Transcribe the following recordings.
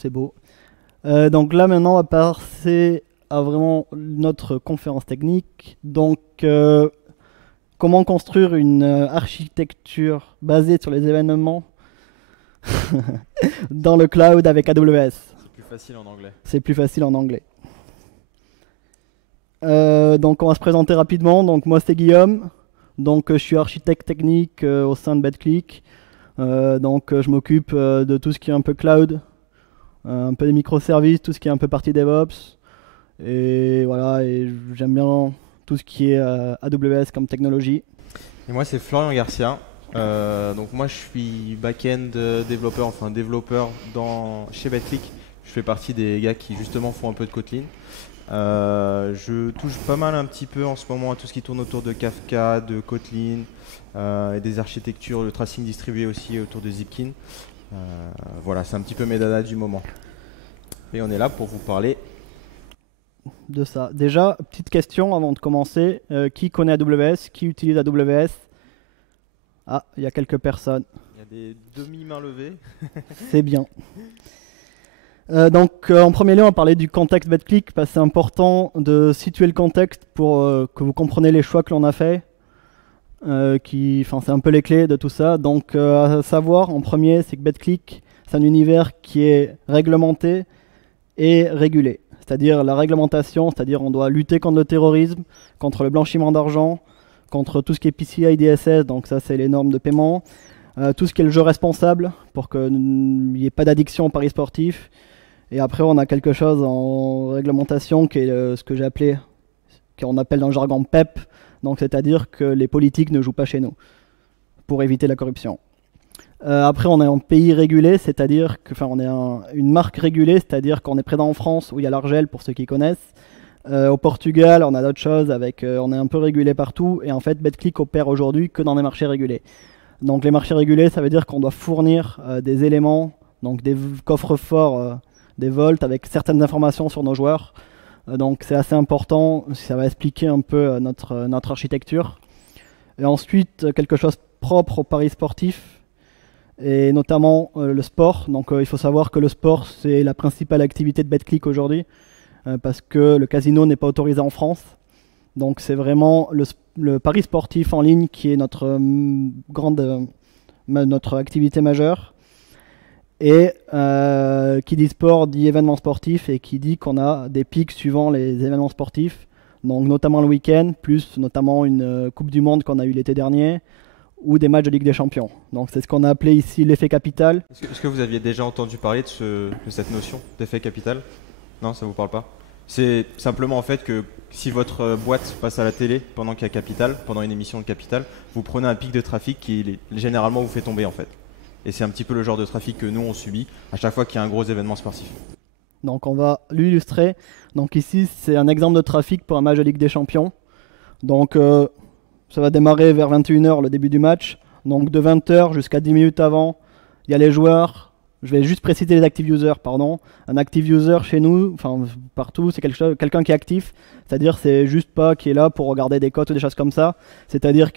c'est beau. Donc là maintenant on va passer à vraiment notre conférence technique. Donc comment construire une architecture basée sur les événements dans le cloud avec AWS. C'est plus facile en anglais. C'est plus facile en anglais. Donc on va se présenter rapidement. Donc moi c'est Guillaume. Donc je suis architecte technique au sein de BetClick. Donc je m'occupe de tout ce qui est un peu cloud, un peu des microservices, tout ce qui est un peu partie DevOps. Et voilà, et j'aime bien tout ce qui est AWS comme technologie. Et moi c'est Florian Garcia. Donc moi je suis back-end développeur, enfin développeur chez BetClick. Je fais partie des gars qui justement font un peu de Kotlin. Je touche pas mal un petit peu en ce moment à tout ce qui tourne autour de Kafka, de Kotlin, et des architectures, le tracing distribué aussi autour de Zipkin. Voilà, c'est un petit peu mes dadas du moment. Et on est là pour vous parler de ça. Déjà, petite question avant de commencer. Qui connaît AWS? Qui utilise AWS? Ah, il y a quelques personnes. Il y a des demi-mains levées. C'est bien. Donc en premier lieu, on va parler du contexte BetClick parce que c'est important de situer le contexte pour que vous compreniez les choix que l'on a fait. C'est un peu les clés de tout ça. Donc à savoir, en premier, c'est que BetClick, c'est un univers qui est réglementé et régulé. C'est-à-dire la réglementation, c'est-à-dire on doit lutter contre le terrorisme, contre le blanchiment d'argent, contre tout ce qui est PCI DSS, donc ça c'est les normes de paiement, tout ce qui est le jeu responsable pour qu'il n'y ait pas d'addiction aux paris sportifs. Et après, on a quelque chose en réglementation qui est ce que j'ai appelé, qu'on appelle dans le jargon PEP, donc c'est-à-dire que les politiques ne jouent pas chez nous pour éviter la corruption. Après, on est un pays régulé, c'est-à-dire on est une marque régulée, c'est-à-dire qu'on est présent en France où il y a l'Argel pour ceux qui connaissent. Au Portugal, on a d'autres choses, on est un peu régulé partout. Et en fait, BetClick opère aujourd'hui que dans les marchés régulés. Donc les marchés régulés, ça veut dire qu'on doit fournir des éléments, donc des coffres-forts, des volts avec certaines informations sur nos joueurs. Donc c'est assez important, ça va expliquer un peu notre architecture. Et ensuite, quelque chose propre aux paris sportifs, et notamment le sport. Donc il faut savoir que le sport, c'est la principale activité de BetClick aujourd'hui, parce que le casino n'est pas autorisé en France. Donc c'est vraiment le pari sportif en ligne qui est notre activité majeure. Et qui dit sport dit événement sportif, et qui dit qu'on a des pics suivant les événements sportifs, donc notamment le week-end, plus notamment une Coupe du Monde qu'on a eu l'été dernier, ou des matchs de Ligue des Champions. Donc c'est ce qu'on a appelé ici l'effet capital. Est-ce que vous aviez déjà entendu parler de cette notion d'effet capital? Non, ça vous parle pas? C'est simplement en fait que si votre boîte passe à la télé pendant qu'il y a Capital, pendant une émission de Capital, vous prenez un pic de trafic qui généralement vous fait tomber en fait. Et c'est un petit peu le genre de trafic que nous on subit à chaque fois qu'il y a un gros événement sportif. Donc on va l'illustrer. Donc ici c'est un exemple de trafic pour un match de Ligue des Champions. Donc ça va démarrer vers 21h le début du match. Donc de 20h jusqu'à 10 minutes avant, il y a les joueurs. Je vais juste préciser les active users, pardon. Un active user chez nous, enfin partout, c'est quelqu'un qui est actif. C'est-à-dire c'est juste pas qui est là pour regarder des cotes ou des choses comme ça. C'est-à-dire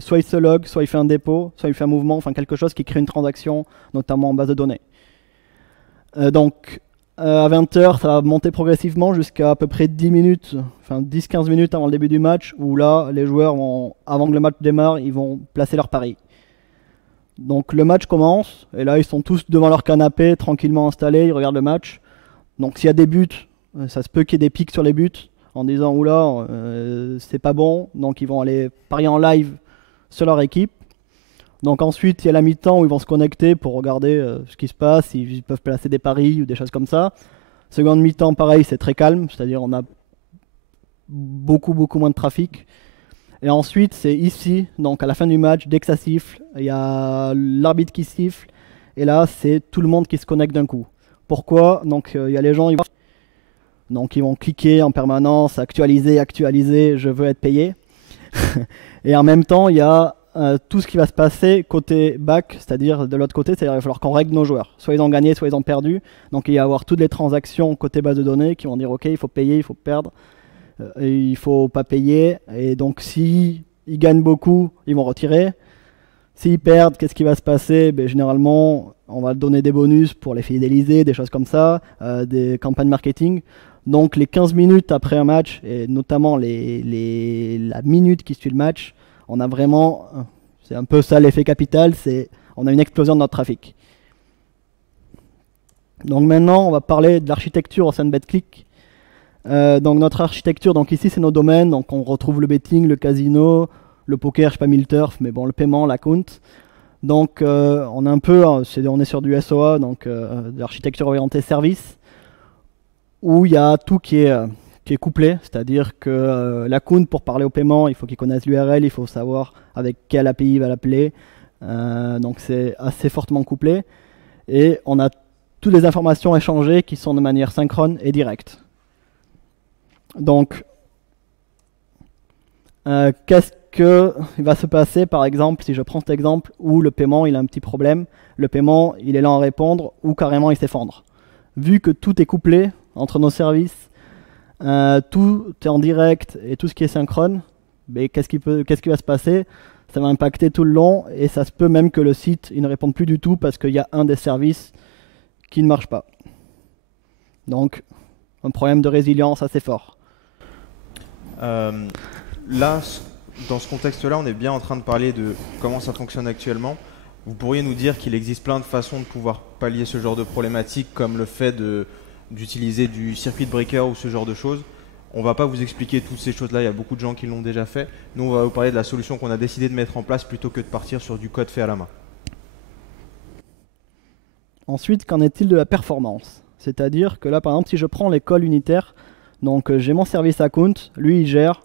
soit il se log, soit il fait un dépôt, soit il fait un mouvement, enfin quelque chose qui crée une transaction, notamment en base de données. À 20h, ça va monter progressivement jusqu'à à peu près 10 minutes, enfin 10-15 minutes avant le début du match, où là, les joueurs, avant que le match démarre, ils vont placer leur pari. Donc le match commence, et là, ils sont tous devant leur canapé, tranquillement installés, ils regardent le match. Donc s'il y a des buts, ça se peut qu'il y ait des pics sur les buts, en disant, oula, c'est pas bon, donc ils vont aller parier en live sur leur équipe. Donc ensuite, il y a la mi-temps où ils vont se connecter pour regarder ce qui se passe, ils peuvent placer des paris ou des choses comme ça. Seconde mi-temps, pareil, c'est très calme, c'est-à-dire on a beaucoup moins de trafic. Et ensuite, c'est ici, donc à la fin du match, dès que ça siffle, il y a l'arbitre qui siffle, et là, c'est tout le monde qui se connecte d'un coup. Pourquoi? Donc il y a les gens, ils vont cliquer en permanence, actualiser, je veux être payé. Et en même temps, il y a tout ce qui va se passer côté back, c'est-à-dire de l'autre côté, c'est-à-dire il va falloir qu'on règle nos joueurs. Soit ils ont gagné, soit ils ont perdu. Donc il va y avoir toutes les transactions côté base de données qui vont dire ok, il faut payer, il faut perdre, et il faut pas payer. Et donc si ils gagnent beaucoup, ils vont retirer. S'ils perdent, qu'est-ce qui va se passer? Ben, généralement, on va donner des bonus pour les fidéliser, des choses comme ça, des campagnes marketing. Donc les 15 minutes après un match, et notamment la minute qui suit le match, on a vraiment, c'est un peu ça l'effet capital, on a une explosion de notre trafic. Donc maintenant, on va parler de l'architecture au sein de BetClick. Donc notre architecture, donc ici c'est nos domaines, donc on retrouve le betting, le casino, le poker, je sais pas mis le turf, mais bon, le paiement, l'account. Donc on est un peu, on est sur du SOA, donc de l'architecture orientée service, où il y a tout qui est couplé, c'est-à-dire que l'account, pour parler au paiement, il faut qu'il connaisse l'URL, il faut savoir avec quelle API il va l'appeler, donc c'est assez fortement couplé, et on a toutes les informations échangées qui sont de manière synchrone et directe. Donc, qu'est-ce qu'il va se passer, par exemple, si je prends cet exemple où le paiement il a un petit problème, le paiement il est lent à répondre ou carrément il s'effondre. Vu que tout est couplé entre nos services, tout est en direct et tout ce qui est synchrone, mais qu'est-ce qui va se passer? Ça va impacter tout le long et ça se peut même que le site il ne réponde plus du tout parce qu'il y a un des services qui ne marche pas. Donc, un problème de résilience assez fort. Là, dans ce contexte-là, on est bien en train de parler de comment ça fonctionne actuellement. Vous pourriez nous dire qu'il existe plein de façons de pouvoir pallier ce genre de problématiques, comme le fait d'utiliser du circuit breaker ou ce genre de choses. On ne va pas vous expliquer toutes ces choses-là, il y a beaucoup de gens qui l'ont déjà fait. Nous, on va vous parler de la solution qu'on a décidé de mettre en place plutôt que de partir sur du code fait à la main. Ensuite, qu'en est-il de la performance? C'est-à-dire que là, par exemple, si je prends les calls unitaires, donc j'ai mon service account, lui il gère,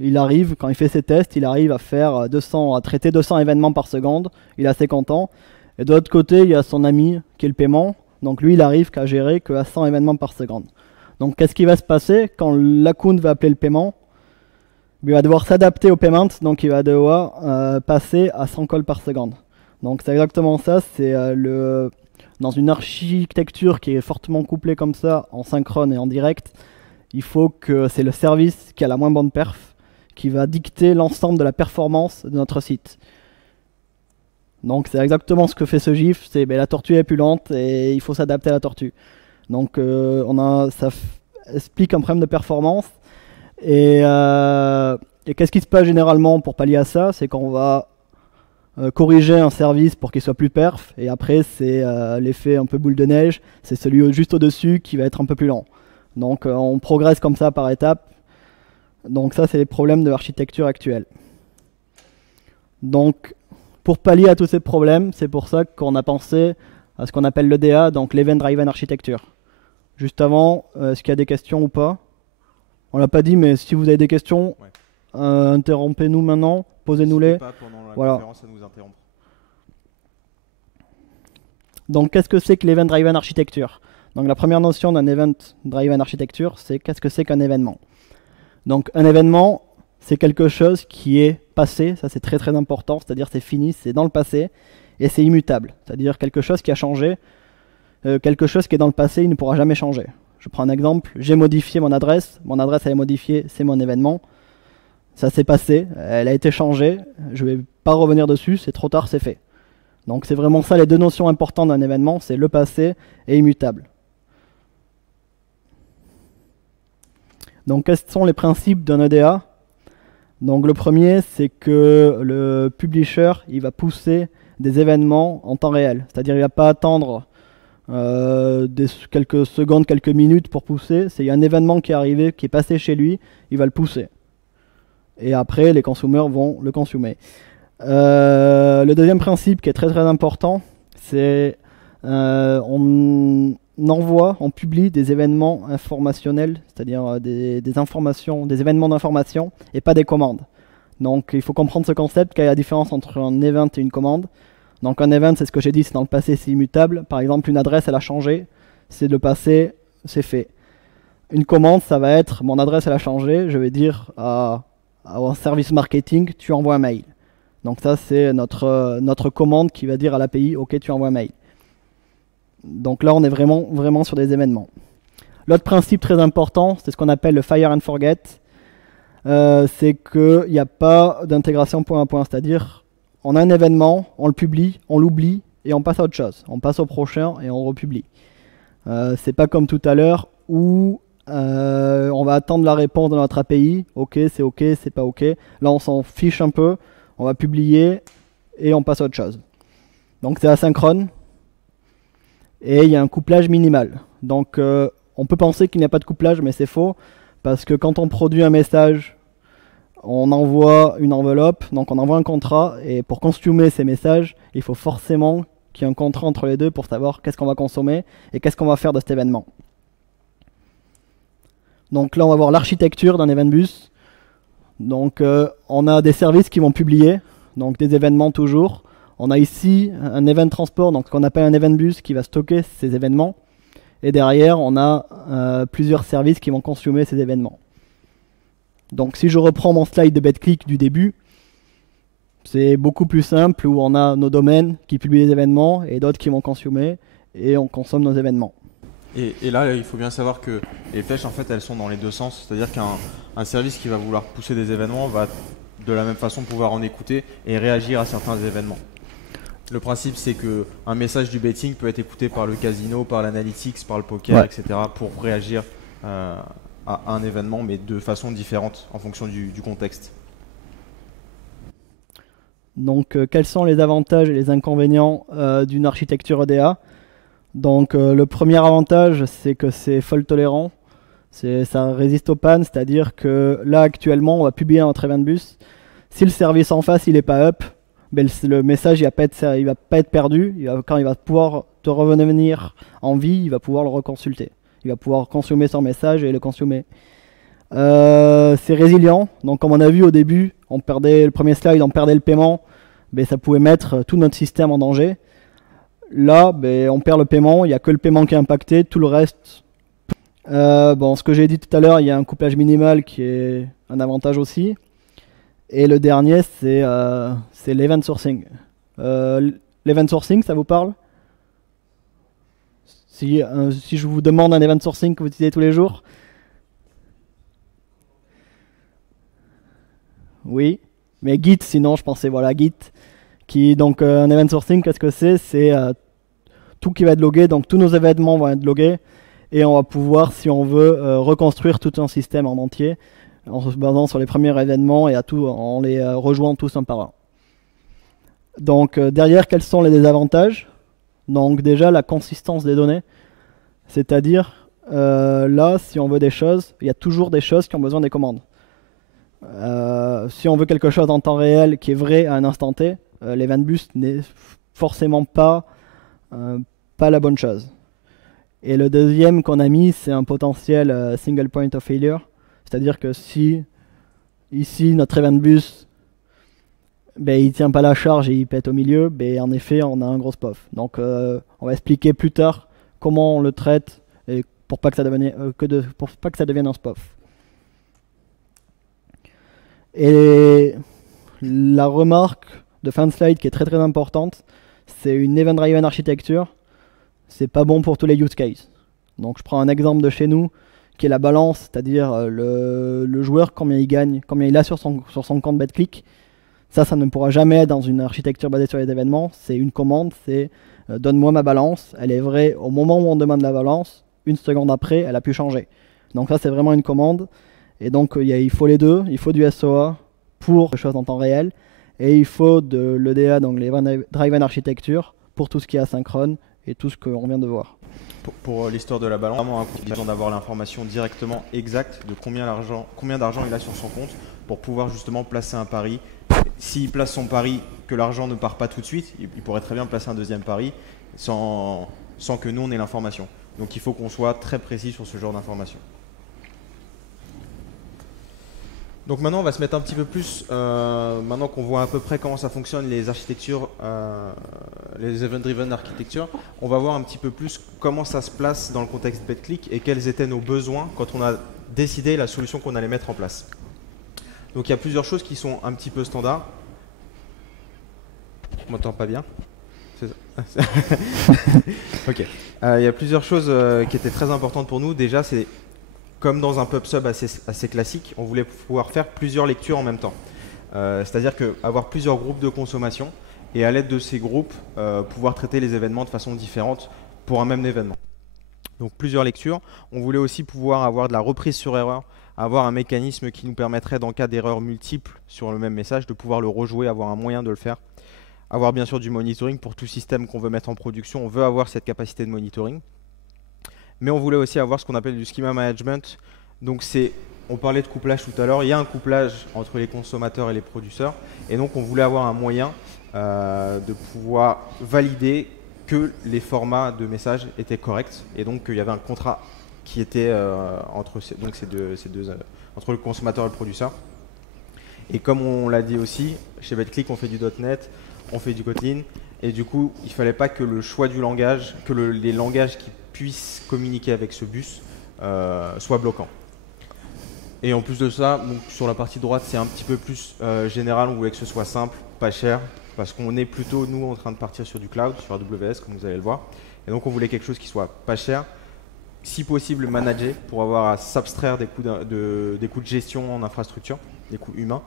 il arrive, quand il fait ses tests, il arrive à faire à traiter 200 événements par seconde, il est assez content. Et de l'autre côté, il y a son ami qui est le paiement, donc lui il arrive qu'à gérer qu'à 100 événements par seconde. Donc qu'est-ce qui va se passer quand l'account va appeler le paiement? Il va devoir s'adapter au paiement, donc il va devoir passer à 100 calls par seconde. Donc c'est exactement ça, c'est dans une architecture qui est fortement couplée comme ça, en synchrone et en direct, il faut que c'est le service qui a la moins bonne perf qui va dicter l'ensemble de la performance de notre site. Donc c'est exactement ce que fait ce GIF, c'est la tortue est plus lente et il faut s'adapter à la tortue. Donc ça explique un problème de performance. Et qu'est-ce qui se passe généralement pour pallier à ça? C'est qu'on va corriger un service pour qu'il soit plus perf, et après c'est l'effet un peu boule de neige, c'est celui juste au-dessus qui va être un peu plus lent. Donc on progresse comme ça par étapes. Donc ça c'est les problèmes de l'architecture actuelle. Donc pour pallier à tous ces problèmes, c'est pour ça qu'on a pensé à ce qu'on appelle l'EDA, donc l'Event Driven Architecture. Juste avant, est-ce qu'il y a des questions ou pas? On l'a pas dit, mais si vous avez des questions, ouais. Interrompez-nous maintenant, posez-nous-les. Voilà. Donc qu'est-ce que c'est que l'Event Driven Architecture? Donc la première notion d'un Event Driven Architecture, c'est qu'est-ce que c'est qu'un événement? Donc un événement, c'est quelque chose qui est passé, ça c'est très très important, c'est-à-dire c'est fini, c'est dans le passé, et c'est immutable, c'est-à-dire quelque chose qui a changé, quelque chose qui est dans le passé, il ne pourra jamais changer. Je prends un exemple, j'ai modifié mon adresse elle est modifiée, c'est mon événement, ça s'est passé, elle a été changée, je ne vais pas revenir dessus, c'est trop tard, c'est fait. Donc c'est vraiment ça les deux notions importantes d'un événement, c'est le passé et immutable. Donc quels sont les principes d'un EDA? Donc le premier, c'est que le publisher, il va pousser des événements en temps réel. C'est-à-dire il ne va pas attendre quelques secondes, quelques minutes pour pousser. Il y a un événement qui est arrivé, qui est passé chez lui, il va le pousser. Et après, les consommateurs vont le consommer. Le deuxième principe qui est très très important, c'est on publie des événements informationnels, c'est-à-dire des informations, des événements d'information et pas des commandes. Donc il faut comprendre ce concept, quelle est la différence entre un event et une commande. Donc un event, c'est ce que j'ai dit, c'est dans le passé, c'est immutable. Par exemple, une adresse, elle a changé, c'est le passé, c'est fait. Une commande, ça va être, mon adresse, elle a changé, je vais dire à un service marketing, tu envoies un mail. Donc ça, c'est notre commande qui va dire à l'API, ok, tu envoies un mail. Donc là, on est vraiment sur des événements. L'autre principe très important, c'est ce qu'on appelle le fire and forget. C'est qu'il n'y a pas d'intégration point à point. C'est-à-dire, on a un événement, on le publie, on l'oublie et on passe à autre chose. On passe au prochain et on republie. C'est pas comme tout à l'heure où on va attendre la réponse de notre API. Ok, c'est pas ok. Là, on s'en fiche un peu. On va publier et on passe à autre chose. Donc c'est asynchrone et il y a un couplage minimal. Donc on peut penser qu'il n'y a pas de couplage, mais c'est faux parce que quand on produit un message, on envoie une enveloppe, donc on envoie un contrat et pour consommer ces messages, il faut forcément qu'il y ait un contrat entre les deux pour savoir qu'est-ce qu'on va consommer et qu'est-ce qu'on va faire de cet événement. Donc là, on va voir l'architecture d'un event bus. Donc on a des services qui vont publier, donc des événements toujours. On a ici un event transport, donc ce qu'on appelle un event bus qui va stocker ces événements. Et derrière, on a plusieurs services qui vont consommer ces événements. Donc si je reprends mon slide de BetClick du début, c'est beaucoup plus simple où on a nos domaines qui publient les événements et d'autres qui vont consommer et on consomme nos événements. Et là, il faut bien savoir que les flèches, en fait, elles sont dans les deux sens. C'est-à-dire qu'un service qui va vouloir pousser des événements va de la même façon pouvoir en écouter et réagir à certains événements. Le principe, c'est qu'un message du betting peut être écouté par le casino, par l'analytics, par le poker, etc. pour réagir à un événement, mais de façon différente en fonction du contexte. Donc, quels sont les avantages et les inconvénients d'une architecture EDA? Donc, le premier avantage, c'est que c'est fault tolérant. Ça résiste aux pannes, c'est-à-dire que là, actuellement, on va publier notre event bus. Si le service en face, il n'est pas up, ben, le message, il va pas être perdu. Quand il va pouvoir te revenir en vie, il va pouvoir le reconsulter. Il va pouvoir consommer son message et le consommer. C'est résilient. Donc, comme on a vu au début, le premier slide, on perdait le paiement. Ben, ça pouvait mettre tout notre système en danger. Là, ben, on perd le paiement. Il n'y a que le paiement qui est impacté. Tout le reste. Bon, ce que j'ai dit tout à l'heure, il y a un couplage minimal qui est un avantage aussi. Et le dernier, c'est l'event sourcing. L'event sourcing, ça vous parle? Si je vous demande un event sourcing que vous utilisez tous les jours? Oui. Mais Git, sinon, je pensais, voilà, Git. Donc, un event sourcing, qu'est-ce que c'est? C'est tout qui va être logué. Donc, tous nos événements vont être logués. Et on va pouvoir, si on veut, reconstruire tout un système en entier en se basant sur les premiers événements et en les rejoignant tous un par un. Donc derrière, quels sont les désavantages? Donc déjà, la consistance des données. C'est-à-dire, là, si on veut des choses, il y a toujours des choses qui ont besoin des commandes. Si on veut quelque chose en temps réel qui est vrai à un instant T, l'event bus n'est forcément pas la bonne chose. Et le deuxième qu'on a mis, c'est un potentiel single point of failure. C'est-à-dire que si, ici, notre event bus, ben, il ne tient pas la charge et il pète au milieu, ben, en effet, on a un gros POF. Donc, on va expliquer plus tard comment on le traite et pour pas que ça devienne un SPOF. Et la remarque de fin de slide qui est très très importante, c'est une event-driven architecture. C'est pas bon pour tous les use cases. Donc je prends un exemple de chez nous qui est la balance, c'est-à-dire le joueur, combien il gagne, combien il a sur son compte BetClick. Ça ne pourra jamais être dans une architecture basée sur les événements. C'est une commande, c'est donne-moi ma balance. Elle est vraie au moment où on demande la balance. Une seconde après, elle a pu changer. Donc ça, c'est vraiment une commande. Et donc il faut les deux. Il faut du SOA pour les choses en temps réel. Et il faut de l'EDA, donc les driven architecture, pour tout ce qui est asynchrone et tout ce qu'on vient de voir. Pour l'histoire de la balance, vraiment, il a besoin d'avoir l'information directement exacte de combien d'argent il a sur son compte pour pouvoir justement placer un pari. S'il place son pari, que l'argent ne part pas tout de suite, il pourrait très bien placer un deuxième pari sans que nous on ait l'information. Donc il faut qu'on soit très précis sur ce genre d'information. Donc maintenant on va se mettre un petit peu plus, maintenant qu'on voit à peu près comment ça fonctionne les architectures, les event-driven architecture, on va voir un petit peu plus comment ça se place dans le contexte BetClick et quels étaient nos besoins quand on a décidé la solution qu'on allait mettre en place. Donc il y a plusieurs choses qui sont un petit peu standards. On m'entend pas bien? Ok. Il y a plusieurs choses qui étaient très importantes pour nous. Déjà, c'est comme dans un pub sub assez classique, on voulait pouvoir faire plusieurs lectures en même temps. C'est-à-dire qu'avoir plusieurs groupes de consommation et à l'aide de ces groupes, pouvoir traiter les événements de façon différente pour un même événement. Donc plusieurs lectures. On voulait aussi pouvoir avoir de la reprise sur erreur, avoir un mécanisme qui nous permettrait, dans cas d'erreurs multiples sur le même message, de pouvoir le rejouer, avoir un moyen de le faire. Avoir bien sûr du monitoring pour tout système qu'on veut mettre en production. On veut avoir cette capacité de monitoring. Mais on voulait aussi avoir ce qu'on appelle du schema management. Donc on parlait de couplage tout à l'heure. Il y a un couplage entre les consommateurs et les producteurs. Et donc on voulait avoir un moyen de pouvoir valider que les formats de messages étaient corrects et donc qu'il y avait un contrat qui était entre le consommateur et le producteur. Et comme on l'a dit aussi, chez BetClick, on fait du .NET, on fait du Kotlin, et du coup, il ne fallait pas que le choix du langage, que les langages qui puissent communiquer avec ce bus soient bloquants. Et en plus de ça, donc, sur la partie droite, c'est un petit peu plus général, on voulait que ce soit simple, pas cher, parce qu'on est plutôt, nous, en train de partir sur du cloud, sur AWS, comme vous allez le voir. Et donc, on voulait quelque chose qui soit pas cher, si possible managé, pour avoir à s'abstraire des coûts de gestion en infrastructure, des coûts humains.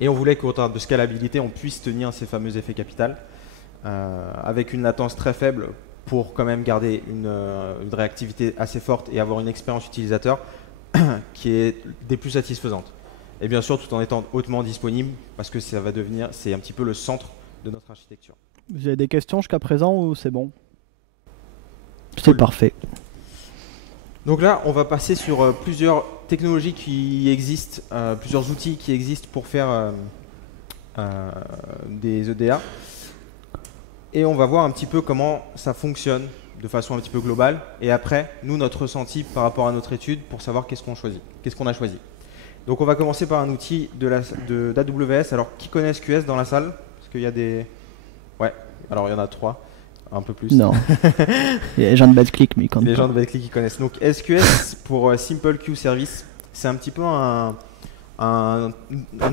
Et on voulait qu'en termes de scalabilité, on puisse tenir ces fameux effets capital, avec une latence très faible pour quand même garder une réactivité assez forte et avoir une expérience utilisateur qui est des plus satisfaisantes. Et bien sûr, tout en étant hautement disponible, parce que ça va devenir, c'est un petit peu le centre de notre architecture. Vous avez des questions jusqu'à présent ou c'est bon? C'est Cool. parfait. Donc là, on va passer sur plusieurs technologies qui existent, plusieurs outils qui existent pour faire des EDA. Et on va voir un petit peu comment ça fonctionne de façon un petit peu globale. Et après, nous, notre ressenti par rapport à notre étude pour savoir qu'est-ce qu'on a choisi. Donc on va commencer par un outil d'AWS. Alors, qui connaît SQS dans la salle? Parce qu'il y a des... Ouais, alors il y en a 3, un peu plus. Non. Il y a les gens de BetClick, mais ils comptent Les pas. gens de BetClick qui connaissent. Donc SQS pour Simple Queue Service, c'est un petit peu un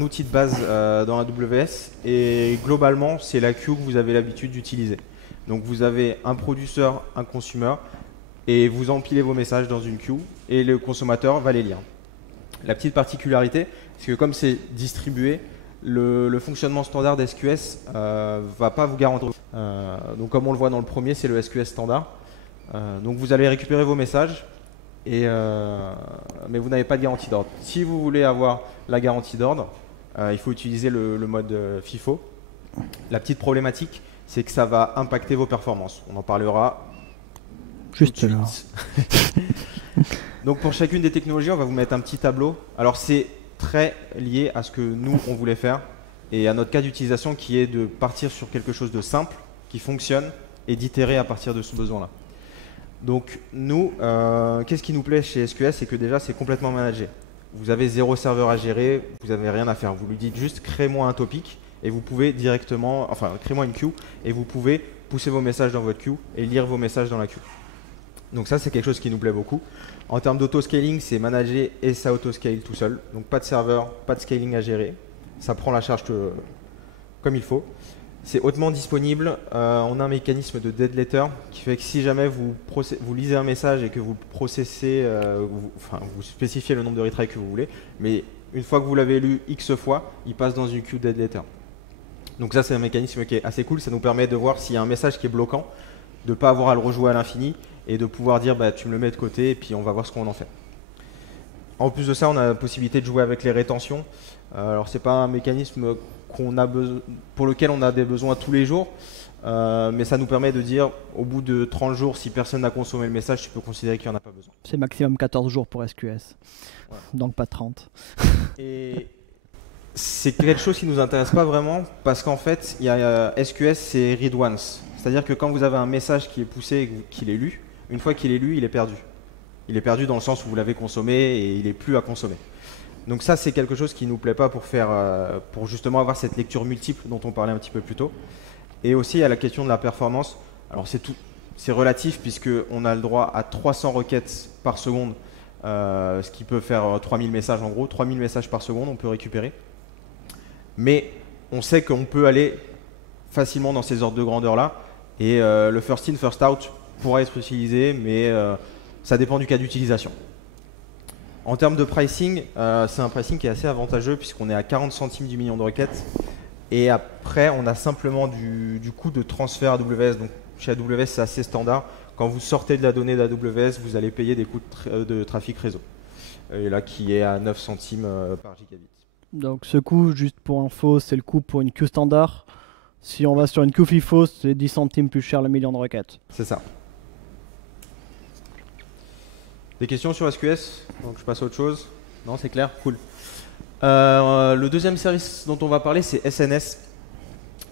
outil de base dans AWS et globalement c'est la queue que vous avez l'habitude d'utiliser. Donc vous avez un producteur, un consumer et vous empilez vos messages dans une queue et le consommateur va les lire. La petite particularité, c'est que comme c'est distribué, le fonctionnement standard d'SQS va pas vous garantir. Donc comme on le voit dans le premier, c'est le SQS standard. Donc vous allez récupérer vos messages, mais vous n'avez pas de garantie d'ordre. Si vous voulez avoir la garantie d'ordre, il faut utiliser le mode FIFO. La petite problématique, c'est que ça va impacter vos performances. On en parlera Juste tout de là. suite. Donc pour chacune des technologies, on va vous mettre un petit tableau. Alors c'est très lié à ce que nous, on voulait faire et à notre cas d'utilisation qui est de partir sur quelque chose de simple, qui fonctionne et d'itérer à partir de ce besoin-là. Donc nous, qu'est-ce qui nous plaît chez SQS, c'est que déjà c'est complètement managé. Vous avez 0 serveur à gérer, vous n'avez rien à faire. Vous lui dites juste crée-moi un topic et vous pouvez directement, enfin crée-moi une queue et vous pouvez pousser vos messages dans votre queue et lire vos messages dans la queue. Donc ça c'est quelque chose qui nous plaît beaucoup. En termes d'auto-scaling, c'est managé et ça auto-scale tout seul. Donc pas de serveur, pas de scaling à gérer. Ça prend la charge comme il faut. C'est hautement disponible. On a un mécanisme de dead letter qui fait que si jamais vous lisez un message et que vous processez, vous spécifiez le nombre de retries que vous voulez, mais une fois que vous l'avez lu X fois, il passe dans une queue dead letter. Donc ça c'est un mécanisme qui est assez cool. Ça nous permet de voir s'il y a un message qui est bloquant, de ne pas avoir à le rejouer à l'infini et de pouvoir dire bah, tu me le mets de côté et puis on va voir ce qu'on en fait. En plus de ça, on a la possibilité de jouer avec les rétentions. Alors c'est pas un mécanisme pour lequel on a des besoins tous les jours, mais ça nous permet de dire au bout de 30 jours, si personne n'a consommé le message, tu peux considérer qu'il n'y en a pas besoin. C'est maximum 14 jours pour SQS, Voilà. donc pas 30. Et c'est quelque chose qui ne nous intéresse pas vraiment parce qu'en fait, il y a SQS, c'est read once. C'est-à-dire que quand vous avez un message qui est poussé et qu'il est lu, une fois qu'il est lu, il est perdu. Il est perdu dans le sens où vous l'avez consommé et il n'est plus à consommer. Donc ça, c'est quelque chose qui ne nous plaît pas pour justement avoir cette lecture multiple dont on parlait un petit peu plus tôt. Et aussi, il y a la question de la performance. Alors c'est relatif puisqu'on a le droit à 300 requêtes par seconde, ce qui peut faire 3000 messages en gros. 3000 messages par seconde, on peut récupérer. Mais on sait qu'on peut aller facilement dans ces ordres de grandeur-là. Et le first in, first out pourra être utilisé, mais ça dépend du cas d'utilisation. En termes de pricing, c'est un pricing qui est assez avantageux puisqu'on est à 40 centimes du million de requêtes. Et après, on a simplement du coût de transfert AWS. Donc chez AWS, c'est assez standard. Quand vous sortez de la donnée d'AWS, vous allez payer des coûts de trafic réseau. Et là, qui est à 9 centimes par gigabit. Donc ce coût, juste pour info, c'est le coût pour une queue standard. Si on va sur une queue FIFO, c'est 10 centimes plus cher le million de requêtes. C'est ça. Des questions sur SQS? Donc je passe à autre chose. Non, c'est clair? Cool. Le deuxième service dont on va parler, c'est SNS.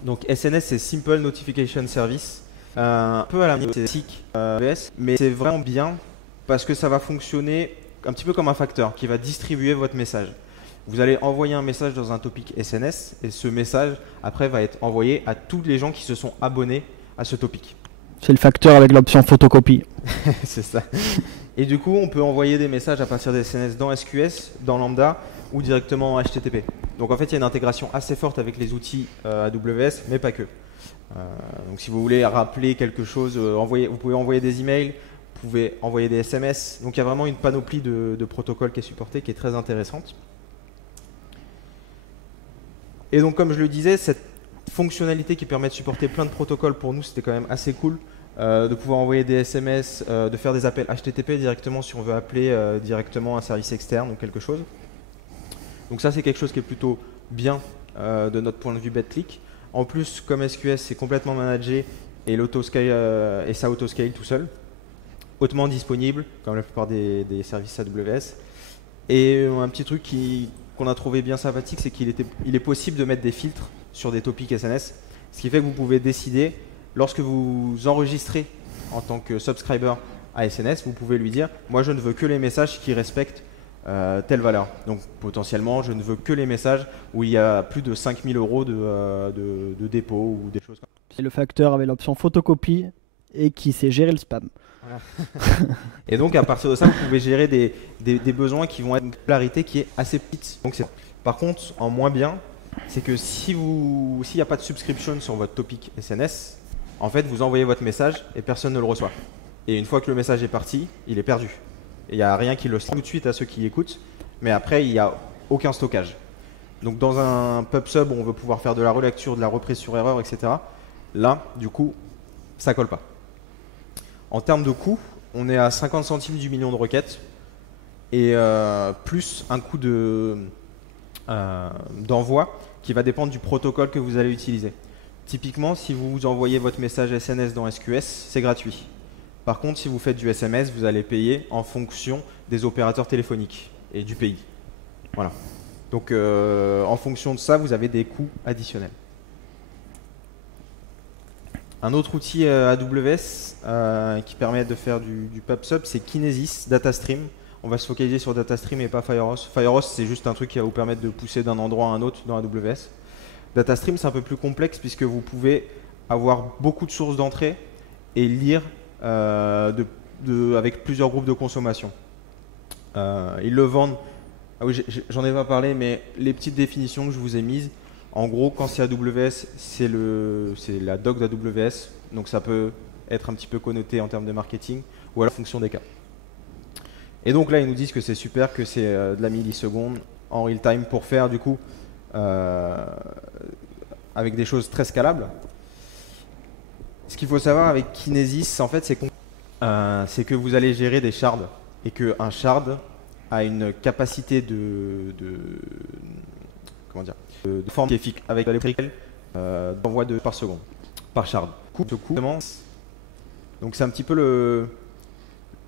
Donc SNS, c'est Simple Notification Service. Un peu à la classique AWS, mais c'est vraiment bien parce que ça va fonctionner un petit peu comme un facteur qui va distribuer votre message. Vous allez envoyer un message dans un topic SNS et ce message, après, va être envoyé à tous les gens qui se sont abonnés à ce topic. C'est le facteur avec l'option photocopie. C'est ça. Et du coup, on peut envoyer des messages à partir des SNS dans SQS, dans Lambda ou directement en HTTP. Donc en fait, il y a une intégration assez forte avec les outils AWS, mais pas que. Donc si vous voulez rappeler quelque chose, vous pouvez envoyer des emails, vous pouvez envoyer des SMS. Donc il y a vraiment une panoplie de protocoles qui est supportée, qui est très intéressante. Et donc comme je le disais, cette fonctionnalité qui permet de supporter plein de protocoles, pour nous c'était quand même assez cool. De pouvoir envoyer des SMS, de faire des appels HTTP directement si on veut appeler directement un service externe ou quelque chose. Donc ça c'est quelque chose qui est plutôt bien de notre point de vue BetClick. En plus, comme SQS c'est complètement managé et ça autoscale tout seul, hautement disponible comme la plupart des services AWS. Et un petit truc qu'on a trouvé bien sympathique, c'est qu'il est possible de mettre des filtres sur des topics SNS, ce qui fait que vous pouvez décider, lorsque vous enregistrez en tant que subscriber à SNS, vous pouvez lui dire « Moi, je ne veux que les messages qui respectent telle valeur. » Donc, potentiellement, je ne veux que les messages où il y a plus de 5000 € de dépôt ou des choses comme ça. C'est le facteur avec l'option photocopie et qui sait gérer le spam. Voilà. Et donc, à partir de ça, vous pouvez gérer des besoins qui vont être une clarité qui est assez petite. Donc, par contre, en moins bien, c'est que s'il n'y a pas de subscription sur votre topic SNS, en fait, vous envoyez votre message et personne ne le reçoit. Et une fois que le message est parti, il est perdu. Il n'y a rien qui le sent tout de suite à ceux qui écoutent, mais après, il n'y a aucun stockage. Donc, dans un pub-sub où on veut pouvoir faire de la relecture, de la reprise sur erreur, etc., là, du coup, ça colle pas. En termes de coût, on est à 50 centimes du million de requêtes et plus un coût d'envoi qui va dépendre du protocole que vous allez utiliser. Typiquement, si vous envoyez votre message SNS dans SQS, c'est gratuit. Par contre, si vous faites du SMS, vous allez payer en fonction des opérateurs téléphoniques et du pays. Voilà. Donc, en fonction de ça, vous avez des coûts additionnels. Un autre outil AWS qui permet de faire du PubSub, c'est Kinesis DataStream. On va se focaliser sur DataStream et pas FireHost. FireHost, c'est juste un truc qui va vous permettre de pousser d'un endroit à un autre dans AWS. DataStream, c'est un peu plus complexe puisque vous pouvez avoir beaucoup de sources d'entrée et lire avec plusieurs groupes de consommation. Ils le vendent. Ah oui, j'en ai pas parlé, mais les petites définitions que je vous ai mises, en gros, quand c'est AWS, c'est la doc d'AWS, donc ça peut être un petit peu connoté en termes de marketing, ou alors en fonction des cas. Et donc là, ils nous disent que c'est super, que c'est de la milliseconde en real time pour faire du coup avec des choses très scalables. Ce qu'il faut savoir avec Kinesis, en fait, c'est que vous allez gérer des shards et qu'un shard a une capacité comment dire, de forme qui est fixe avec l'électrique d'envoi par seconde, par shard. Donc c'est un petit peu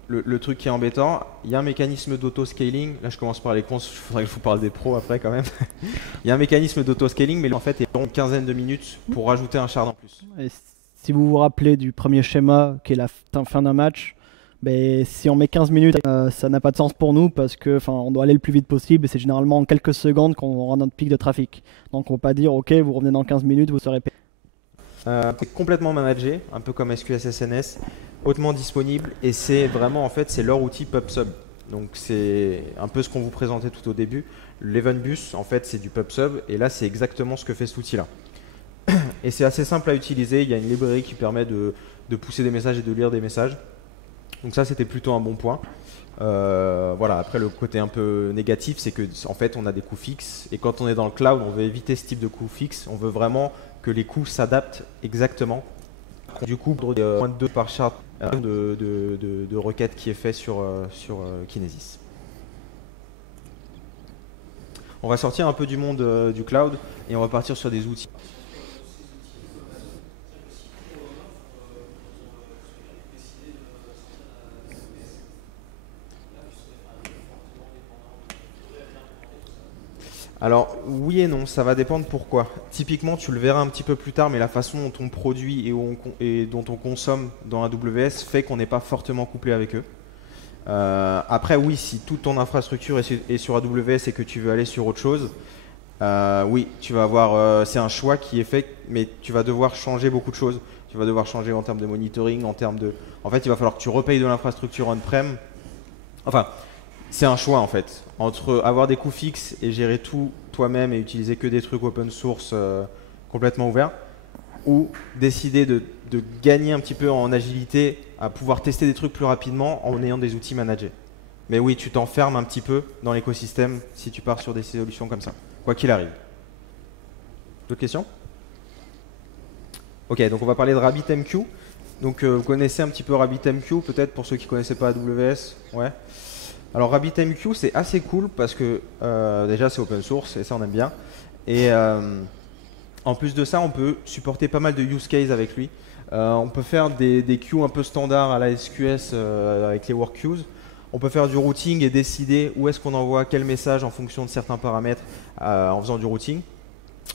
le truc qui est embêtant. Il y a un mécanisme d'auto-scaling. Là, je commence par les cons, il faudrait que je vous parle des pros après quand même. Il y a un mécanisme d'auto-scaling, mais en fait, il y a une quinzaine de minutes pour rajouter un shard en plus. Et si vous vous rappelez du premier schéma, qui est la fin d'un match, ben, si on met 15 minutes, ça n'a pas de sens pour nous parce que on doit aller le plus vite possible et c'est généralement en quelques secondes qu'on aura notre pic de trafic. Donc on ne peut pas dire ok, vous revenez dans 15 minutes, vous serez payé. C'est complètement managé, un peu comme SQS SNS, hautement disponible et c'est vraiment en fait c'est leur outil PubSub. Donc c'est un peu ce qu'on vous présentait tout au début. L'Evenbus en fait c'est du PubSub et là c'est exactement ce que fait cet outil-là. Et c'est assez simple à utiliser, il y a une librairie qui permet de pousser des messages et de lire des messages. Donc ça, c'était plutôt un bon point. Voilà. Après, le côté un peu négatif, c'est que en fait, on a des coûts fixes. Et quand on est dans le cloud, on veut éviter ce type de coûts fixes. On veut vraiment que les coûts s'adaptent exactement. Du coup, moins de 2 par charte de requête qui est fait sur Kinesis. On va sortir un peu du monde du cloud et on va partir sur des outils. Alors oui et non, ça va dépendre pourquoi. Typiquement, tu le verras un petit peu plus tard, mais la façon dont on produit et dont on consomme dans AWS fait qu'on n'est pas fortement couplé avec eux. Après oui, si toute ton infrastructure est sur AWS et que tu veux aller sur autre chose, oui, tu vas avoir, c'est un choix qui est fait, mais tu vas devoir changer beaucoup de choses. Tu vas devoir changer en termes de monitoring, en termes de... En fait, il va falloir que tu repayes de l'infrastructure on-prem. Enfin, c'est un choix en fait, entre avoir des coûts fixes et gérer tout toi-même et utiliser que des trucs open source complètement ouverts, ou décider de gagner un petit peu en agilité, à pouvoir tester des trucs plus rapidement en ayant des outils managés. Mais oui, tu t'enfermes un petit peu dans l'écosystème si tu pars sur des solutions comme ça, quoi qu'il arrive. D'autres questions? Ok, donc on va parler de RabbitMQ. Donc vous connaissez un petit peu RabbitMQ, peut-être pour ceux qui ne connaissaient pas AWS. Ouais. Alors RabbitMQ, c'est assez cool parce que déjà c'est open source et ça on aime bien. Et en plus de ça, on peut supporter pas mal de use cases avec lui. On peut faire des queues un peu standards à la SQS avec les work queues. On peut faire du routing et décider où est-ce qu'on envoie quel message en fonction de certains paramètres en faisant du routing.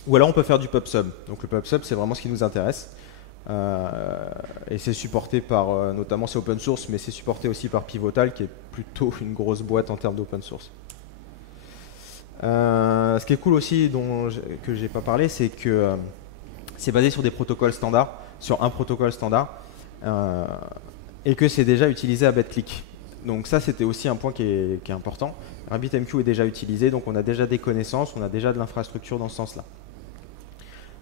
Ou alors on peut faire du PubSub. Donc le PubSub, c'est vraiment ce qui nous intéresse. Et c'est supporté par, notamment c'est open source, mais c'est supporté aussi par Pivotal, qui est plutôt une grosse boîte en termes d'open source. Ce qui est cool aussi, que j'ai pas parlé, c'est que c'est basé sur des protocoles standards, sur un protocole standard, et que c'est déjà utilisé à BetClick. Donc ça, c'était aussi un point qui est important. RabbitMQ est déjà utilisé, donc on a déjà des connaissances, on a déjà de l'infrastructure dans ce sens-là.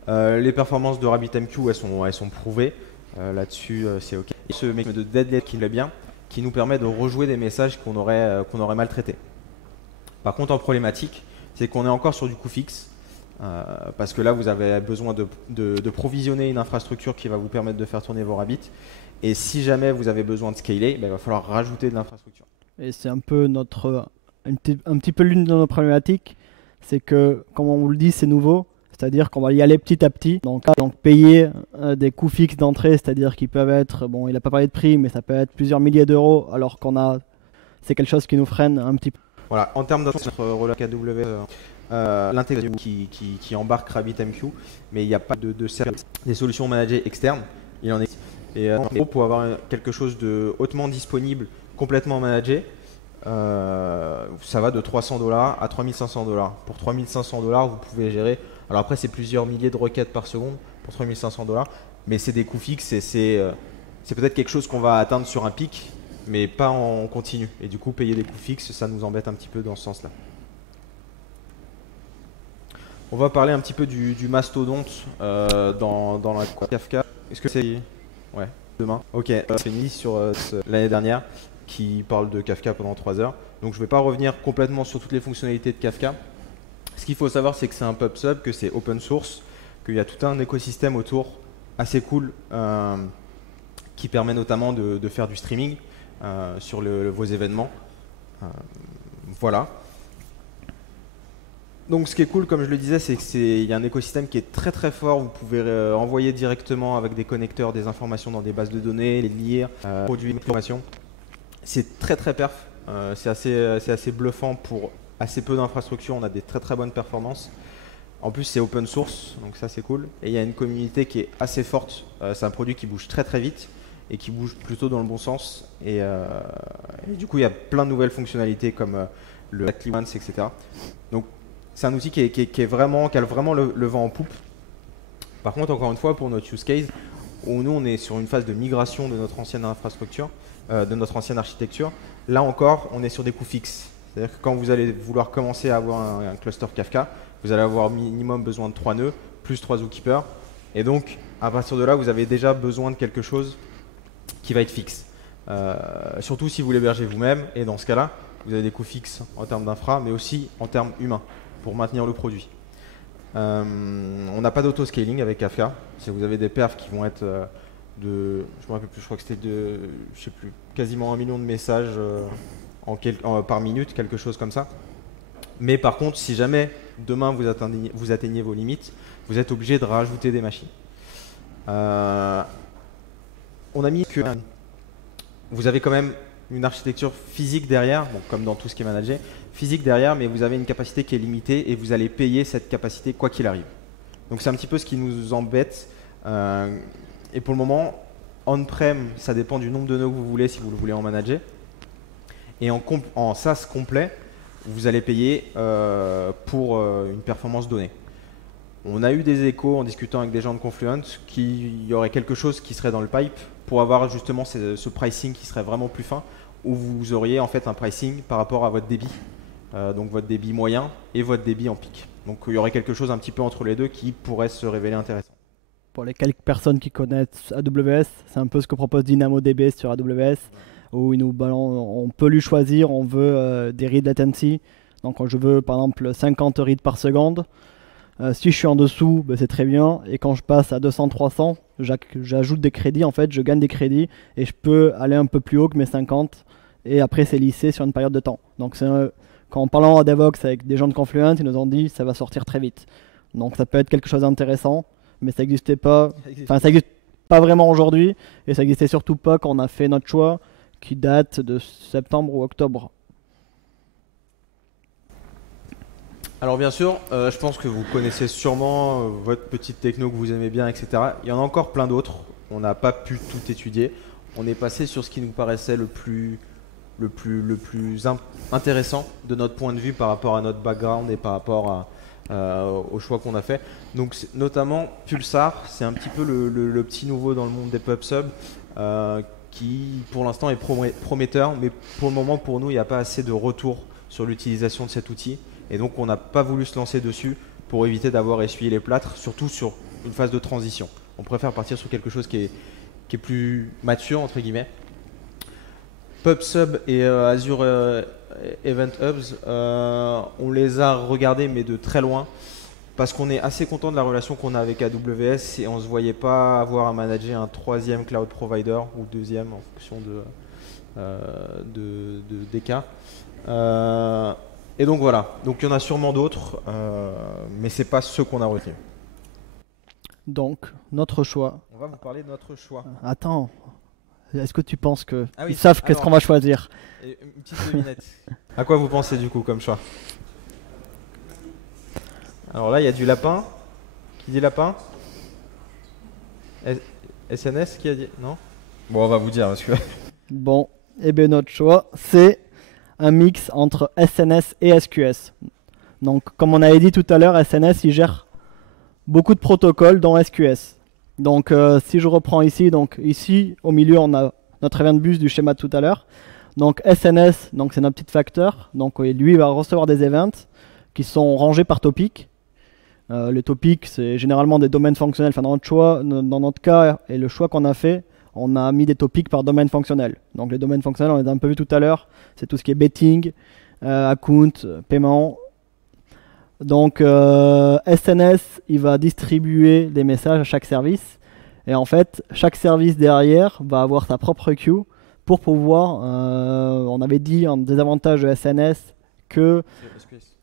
Les performances de RabbitMQ, elles sont prouvées. Là-dessus, c'est OK. Et ce mécanisme de deadlet qui va bien, qui nous permet de rejouer des messages qu'on aurait mal traités. Par contre, en problématique, c'est qu'on est encore sur du coût fixe. Parce que là, vous avez besoin de provisionner une infrastructure qui va vous permettre de faire tourner vos Rabbit. Et si jamais vous avez besoin de scaler, il va falloir rajouter de l'infrastructure. Et c'est un peu un petit peu l'une de nos problématiques. C'est que, comme on vous le dit, c'est nouveau. C'est-à-dire qu'on va y aller petit à petit. Donc payer des coûts fixes d'entrée, c'est-à-dire qu'ils peuvent être, bon, il n'a pas parlé de prix, mais ça peut être plusieurs milliers d'euros, alors c'est quelque chose qui nous freine un petit peu. Voilà, en termes notre relais AWS, l'intégration qui embarque RabbitMQ, mais il n'y a pas de service. Des solutions managées externes, il en existe. Et en gros, pour avoir quelque chose de hautement disponible, complètement managé, ça va de $300 à $3500. Pour $3500, vous pouvez gérer. Alors après, c'est plusieurs milliers de requêtes par seconde pour $3500, mais c'est des coûts fixes et c'est peut-être quelque chose qu'on va atteindre sur un pic, mais pas en continu. Et du coup, payer des coûts fixes, ça nous embête un petit peu dans ce sens-là. On va parler un petit peu du mastodonte dans la Kafka. Est-ce que c'est... Ouais, demain. Ok, c'est une liste sur l'année dernière qui parle de Kafka pendant 3 heures. Donc je ne vais pas revenir complètement sur toutes les fonctionnalités de Kafka. Ce qu'il faut savoir, c'est que c'est un PubSub, que c'est open source, qu'il y a tout un écosystème autour assez cool qui permet notamment de faire du streaming sur vos événements. Voilà. Donc ce qui est cool, comme je le disais, c'est qu'il y a un écosystème qui est très très fort. Vous pouvez envoyer directement avec des connecteurs des informations dans des bases de données, les lire, produire des informations. C'est très très perf. C'est assez bluffant pour assez peu d'infrastructures. On a des très très bonnes performances. En plus, c'est open source, donc ça c'est cool. Et il y a une communauté qui est assez forte. C'est un produit qui bouge très très vite et qui bouge plutôt dans le bon sens. Et du coup, il y a plein de nouvelles fonctionnalités comme le Atli Once, etc. Donc c'est un outil qui a vraiment le vent en poupe. Par contre, encore une fois, pour notre use case, où nous on est sur une phase de migration de notre ancienne infrastructure, de notre ancienne architecture, là encore, on est sur des coûts fixes. C'est-à-dire que quand vous allez vouloir commencer à avoir un cluster Kafka, vous allez avoir minimum besoin de 3 nœuds, plus 3 zookeepers. Et donc, à partir de là, vous avez déjà besoin de quelque chose qui va être fixe. Surtout si vous l'hébergez vous-même, et dans ce cas-là, vous avez des coûts fixes en termes d'infra, mais aussi en termes humains pour maintenir le produit. On n'a pas d'auto-scaling avec Kafka. Vous avez des perfs qui vont être je me rappelle plus, je crois que c'était je sais plus, quasiment 1 million de messages par minute, quelque chose comme ça. Mais par contre, si jamais demain vous atteignez vos limites, vous êtes obligé de rajouter des machines. On a mis que vous avez quand même une architecture physique derrière, bon, comme dans tout ce qui est managé, physique derrière, mais vous avez une capacité qui est limitée et vous allez payer cette capacité quoi qu'il arrive. Donc c'est un petit peu ce qui nous embête. Et pour le moment, on-prem, ça dépend du nombre de nœuds que vous voulez si vous le voulez en manager. Et en SaaS complet, vous allez payer pour une performance donnée. On a eu des échos en discutant avec des gens de Confluent qu'il y aurait quelque chose qui serait dans le pipe pour avoir justement ce pricing qui serait vraiment plus fin, où vous auriez en fait un pricing par rapport à votre débit, donc votre débit moyen et votre débit en pic. Donc il y aurait quelque chose un petit peu entre les deux qui pourrait se révéler intéressant. Pour les quelques personnes qui connaissent AWS, c'est un peu ce que propose DynamoDB sur AWS, où on peut lui choisir, on veut des read latency, donc je veux par exemple 50 reads par seconde. Si je suis en dessous, c'est très bien, et quand je passe à 200-300, j'ajoute des crédits, en fait, je gagne des crédits, et je peux aller un peu plus haut que mes 50, et après c'est lissé sur une période de temps. Donc en parlant à Devoxx avec des gens de Confluent, ils nous ont dit ça va sortir très vite. Donc ça peut être quelque chose d'intéressant, mais ça n'existait pas, enfin ça n'existe pas vraiment aujourd'hui, et ça n'existait surtout pas quand on a fait notre choix, qui date de septembre ou octobre. Alors bien sûr, je pense que vous connaissez sûrement votre petite techno que vous aimez bien, etc. Il y en a encore plein d'autres. On n'a pas pu tout étudier. On est passé sur ce qui nous paraissait le plus intéressant de notre point de vue par rapport à notre background et par rapport au choix qu'on a fait. Donc notamment Pulsar, c'est un petit peu le petit nouveau dans le monde des PubSub qui pour l'instant est prometteur, mais pour le moment pour nous il n'y a pas assez de retour sur l'utilisation de cet outil. Et donc on n'a pas voulu se lancer dessus pour éviter d'avoir essuyé les plâtres, surtout sur une phase de transition. On préfère partir sur quelque chose qui est plus mature, entre guillemets. PubSub et Azure Event Hubs, on les a regardés mais de très loin, parce qu'on est assez content de la relation qu'on a avec AWS et on ne se voyait pas avoir à manager un troisième cloud provider ou deuxième en fonction des cas. Et donc voilà, donc il y en a sûrement d'autres, mais c'est pas ceux qu'on a retenus. Donc, notre choix. On va vous parler de notre choix. Attends, est-ce que tu penses qu'ils oui, savent qu'est-ce qu'on va choisir? Une petite devinette. À quoi vous pensez du coup comme choix? Alors là, il y a du lapin. Qui dit lapin? SNS qui a dit? Non? Bon, on va vous dire parce que... Bon, et bien notre choix, c'est un mix entre SNS et SQS. Donc, comme on avait dit tout à l'heure, SNS, il gère beaucoup de protocoles dans SQS. Donc, si je reprends ici, au milieu, on a notre event bus du schéma de tout à l'heure. Donc, SNS, donc c'est notre petit facteur. Donc, lui, il va recevoir des events qui sont rangés par topic. Les topics, c'est généralement des domaines fonctionnels. Enfin, dans notre cas, et le choix qu'on a fait, on a mis des topics par domaine fonctionnel. Donc les domaines fonctionnels, on les a un peu vu tout à l'heure, c'est tout ce qui est betting, account, paiement. Donc SNS, il va distribuer des messages à chaque service. Et en fait, chaque service derrière va avoir sa propre queue pour pouvoir, on avait dit un désavantage de SNS que...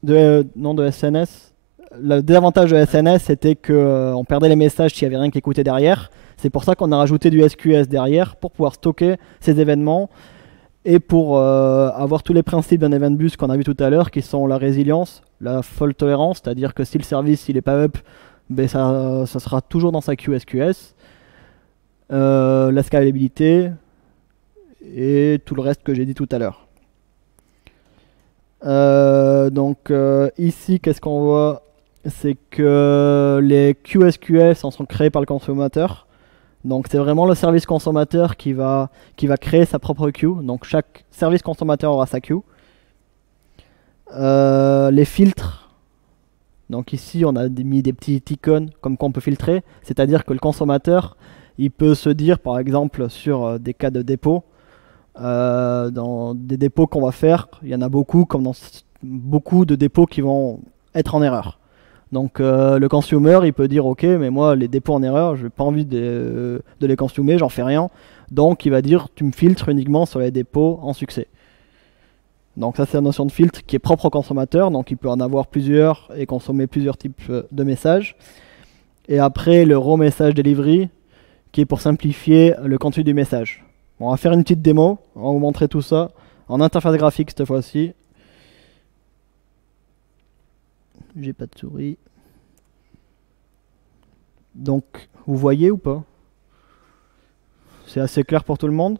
de SNS. Le désavantage de SNS, c'était qu'on perdait les messages s'il n'y avait rien qui écoutait derrière. C'est pour ça qu'on a rajouté du SQS derrière pour pouvoir stocker ces événements et pour avoir tous les principes d'un event bus qu'on a vu tout à l'heure qui sont la résilience, la fault tolérance, c'est-à-dire que si le service n'est pas up, ça sera toujours dans sa queue SQS, la scalabilité et tout le reste que j'ai dit tout à l'heure. Ici, qu'est-ce qu'on voit? C'est que les queues SQS en sont créées par le consommateur. Donc c'est vraiment le service consommateur qui va créer sa propre queue. Donc chaque service consommateur aura sa queue. Les filtres. Donc ici on a mis des petites icônes comme quoi on peut filtrer. C'est-à-dire que le consommateur, il peut se dire par exemple sur des cas de dépôt, Dans des dépôts qu'on va faire, il y en a beaucoup, comme dans beaucoup de dépôts qui vont être en erreur. Donc le consumer, il peut dire ok, mais moi les dépôts en erreur, je n'ai pas envie de les consommer, j'en fais rien. Donc il va dire tu me filtres uniquement sur les dépôts en succès. Donc ça c'est la notion de filtre qui est propre au consommateur, donc il peut en avoir plusieurs et consommer plusieurs types de messages. Et après le raw message delivery qui est pour simplifier le contenu du message. Bon, on va faire une petite démo, on va vous montrer tout ça en interface graphique cette fois-ci. J'ai pas de souris. Donc, vous voyez ou pas? C'est assez clair pour tout le monde?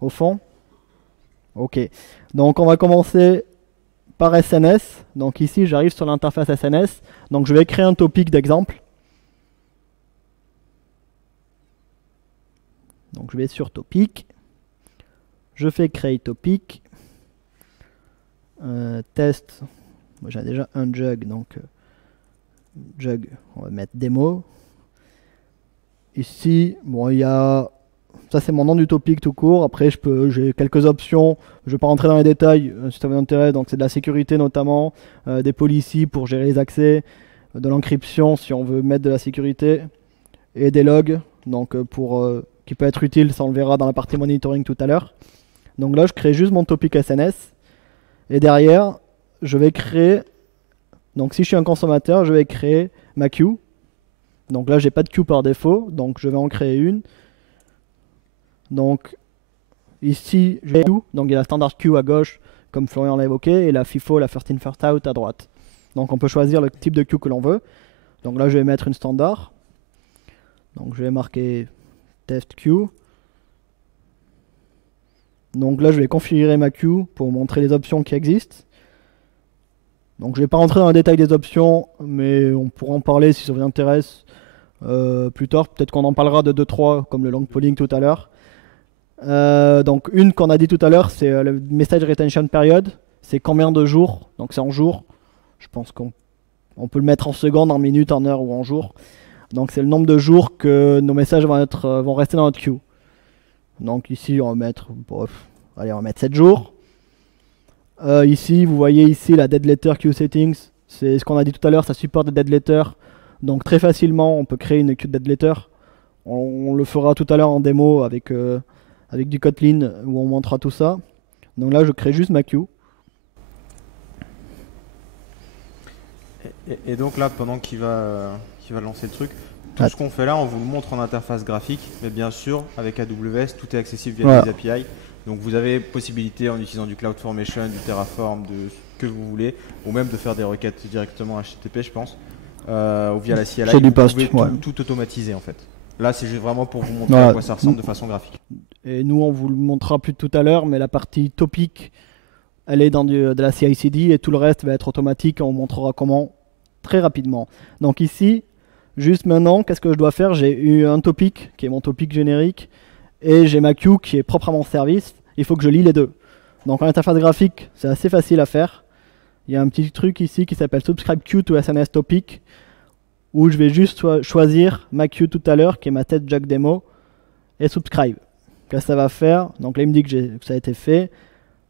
Au fond? Ok. Donc, on va commencer par SNS. Donc ici, j'arrive sur l'interface SNS. Donc, je vais créer un topic d'exemple. Donc, je vais sur topic. Je fais créer topic. Test. Moi, j'ai déjà un jug, donc jug, on va mettre démo. Ici, bon, il y a, ça c'est mon nom du topic tout court. Après, j'ai quelques options. Je ne vais pas rentrer dans les détails si ça vous intéresse. Donc, c'est de la sécurité notamment, des policies pour gérer les accès, de l'encryption si on veut mettre de la sécurité, et des logs, donc qui peut être utile. Ça on le verra dans la partie monitoring tout à l'heure. Donc là, je crée juste mon topic SNS, et derrière, je vais créer, donc si je suis un consommateur, je vais créer ma queue. Donc là, j'ai pas de queue par défaut, donc je vais en créer une. Donc ici, j'ai queue, donc il y a la standard queue à gauche, comme Florian l'a évoqué, et la FIFO, la first in first out à droite. Donc on peut choisir le type de queue que l'on veut. Donc là, je vais mettre une standard. Donc je vais marquer test queue. Donc là, je vais configurer ma queue pour montrer les options qui existent. Donc je ne vais pas rentrer dans le détail des options, mais on pourra en parler si ça vous intéresse plus tard. Peut-être qu'on en parlera de 2-3, comme le long polling tout à l'heure. Donc une qu'on a dit tout à l'heure, c'est le message retention period. C'est combien de jours? Donc c'est en jours. Je pense qu'on peut le mettre en secondes, en minutes, en heures ou en jours. Donc c'est le nombre de jours que nos messages vont rester dans notre queue. Donc ici on va mettre, allez, on va mettre 7 jours. Ici, vous voyez ici la dead letter queue settings. C'est ce qu'on a dit tout à l'heure, ça supporte des dead letters. Donc très facilement, on peut créer une queue de dead letter. On le fera tout à l'heure en démo avec du Kotlin où on montrera tout ça. Donc là, je crée juste ma queue. Et donc là, pendant qu'il va lancer le truc, tout ce qu'on fait là, on vous le montre en interface graphique, mais bien sûr, avec AWS, tout est accessible via les API. Donc vous avez possibilité en utilisant du CloudFormation, du Terraform, de ce que vous voulez, ou même de faire des requêtes directement HTTP, je pense, ou via la CLI. Vous pouvez tout automatiser en fait. Là, c'est juste vraiment pour vous montrer à quoi ça ressemble de façon graphique. Et nous, on vous le montrera plus tout à l'heure, mais la partie topic, elle est dans de la CI/CD et tout le reste va être automatique. On vous montrera comment très rapidement. Donc ici, juste maintenant, qu'est-ce que je dois faire? J'ai eu un topic qui est mon topic générique et j'ai ma queue qui est propre à mon service. Il faut que je lie les deux. Donc en interface graphique, c'est assez facile à faire. Il y a un petit truc ici qui s'appelle Subscribe Queue to SNS Topic où je vais juste choisir ma queue tout à l'heure qui est ma tête Jack Demo et Subscribe. Qu'est-ce que ça va faire? Donc là, il me dit que ça a été fait.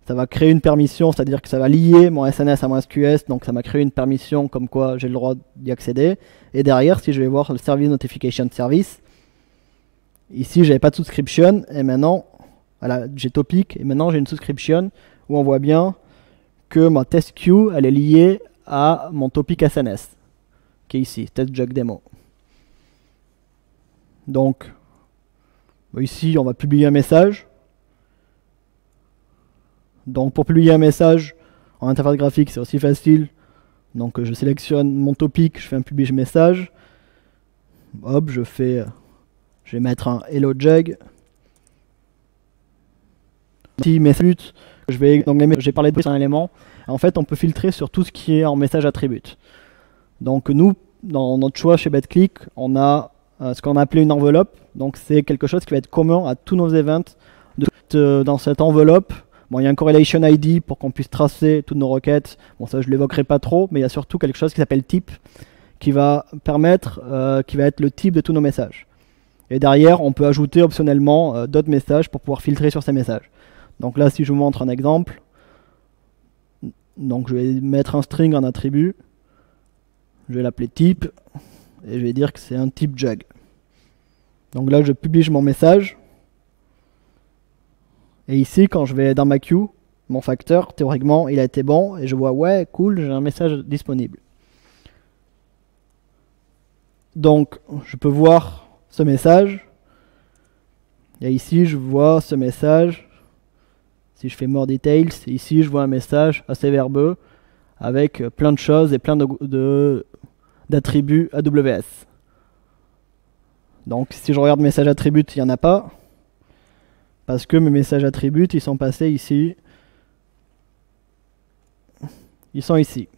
Ça va créer une permission, c'est-à-dire que ça va lier mon SNS à mon SQS, donc ça m'a créé une permission comme quoi j'ai le droit d'y accéder. Et derrière, si je vais voir le Service Notification Service, ici j'avais pas de subscription, et maintenant, voilà, j'ai topic, et maintenant j'ai une subscription où on voit bien que ma test queue, elle est liée à mon topic SNS, qui est ici, test jug demo. Donc, ici on va publier un message. Donc pour publier un message en interface graphique, c'est aussi facile. Donc je sélectionne mon topic, je fais un publish message. Hop, je vais mettre un hello jug. Petit message, donc j'ai parlé de un élément. En fait, on peut filtrer sur tout ce qui est en message attribute. Donc nous, dans notre choix chez BetClick, on a ce qu'on a appelé une enveloppe. Donc c'est quelque chose qui va être commun à tous nos events. Dans cette enveloppe, bon, il y a un correlation ID pour qu'on puisse tracer toutes nos requêtes. Bon, ça je ne l'évoquerai pas trop, mais il y a surtout quelque chose qui s'appelle type, qui va permettre, qui va être le type de tous nos messages. Et derrière, on peut ajouter optionnellement d'autres messages pour pouvoir filtrer sur ces messages. Donc là, si je vous montre un exemple, donc je vais mettre un string en attribut, je vais l'appeler type, et je vais dire que c'est un type jug. Donc là, je publie mon message. Et ici, quand je vais dans ma queue, mon facteur, théoriquement, il a été bon, et je vois, ouais, cool, j'ai un message disponible. Donc, je peux voir ce message. Et ici, je vois ce message. Si je fais more details, ici, je vois un message assez verbeux avec plein de choses et plein d'attributs AWS. Donc, si je regarde message attributs, il n'y en a pas. Parce que mes messages attributs, ils sont passés ici. Ils sont ici.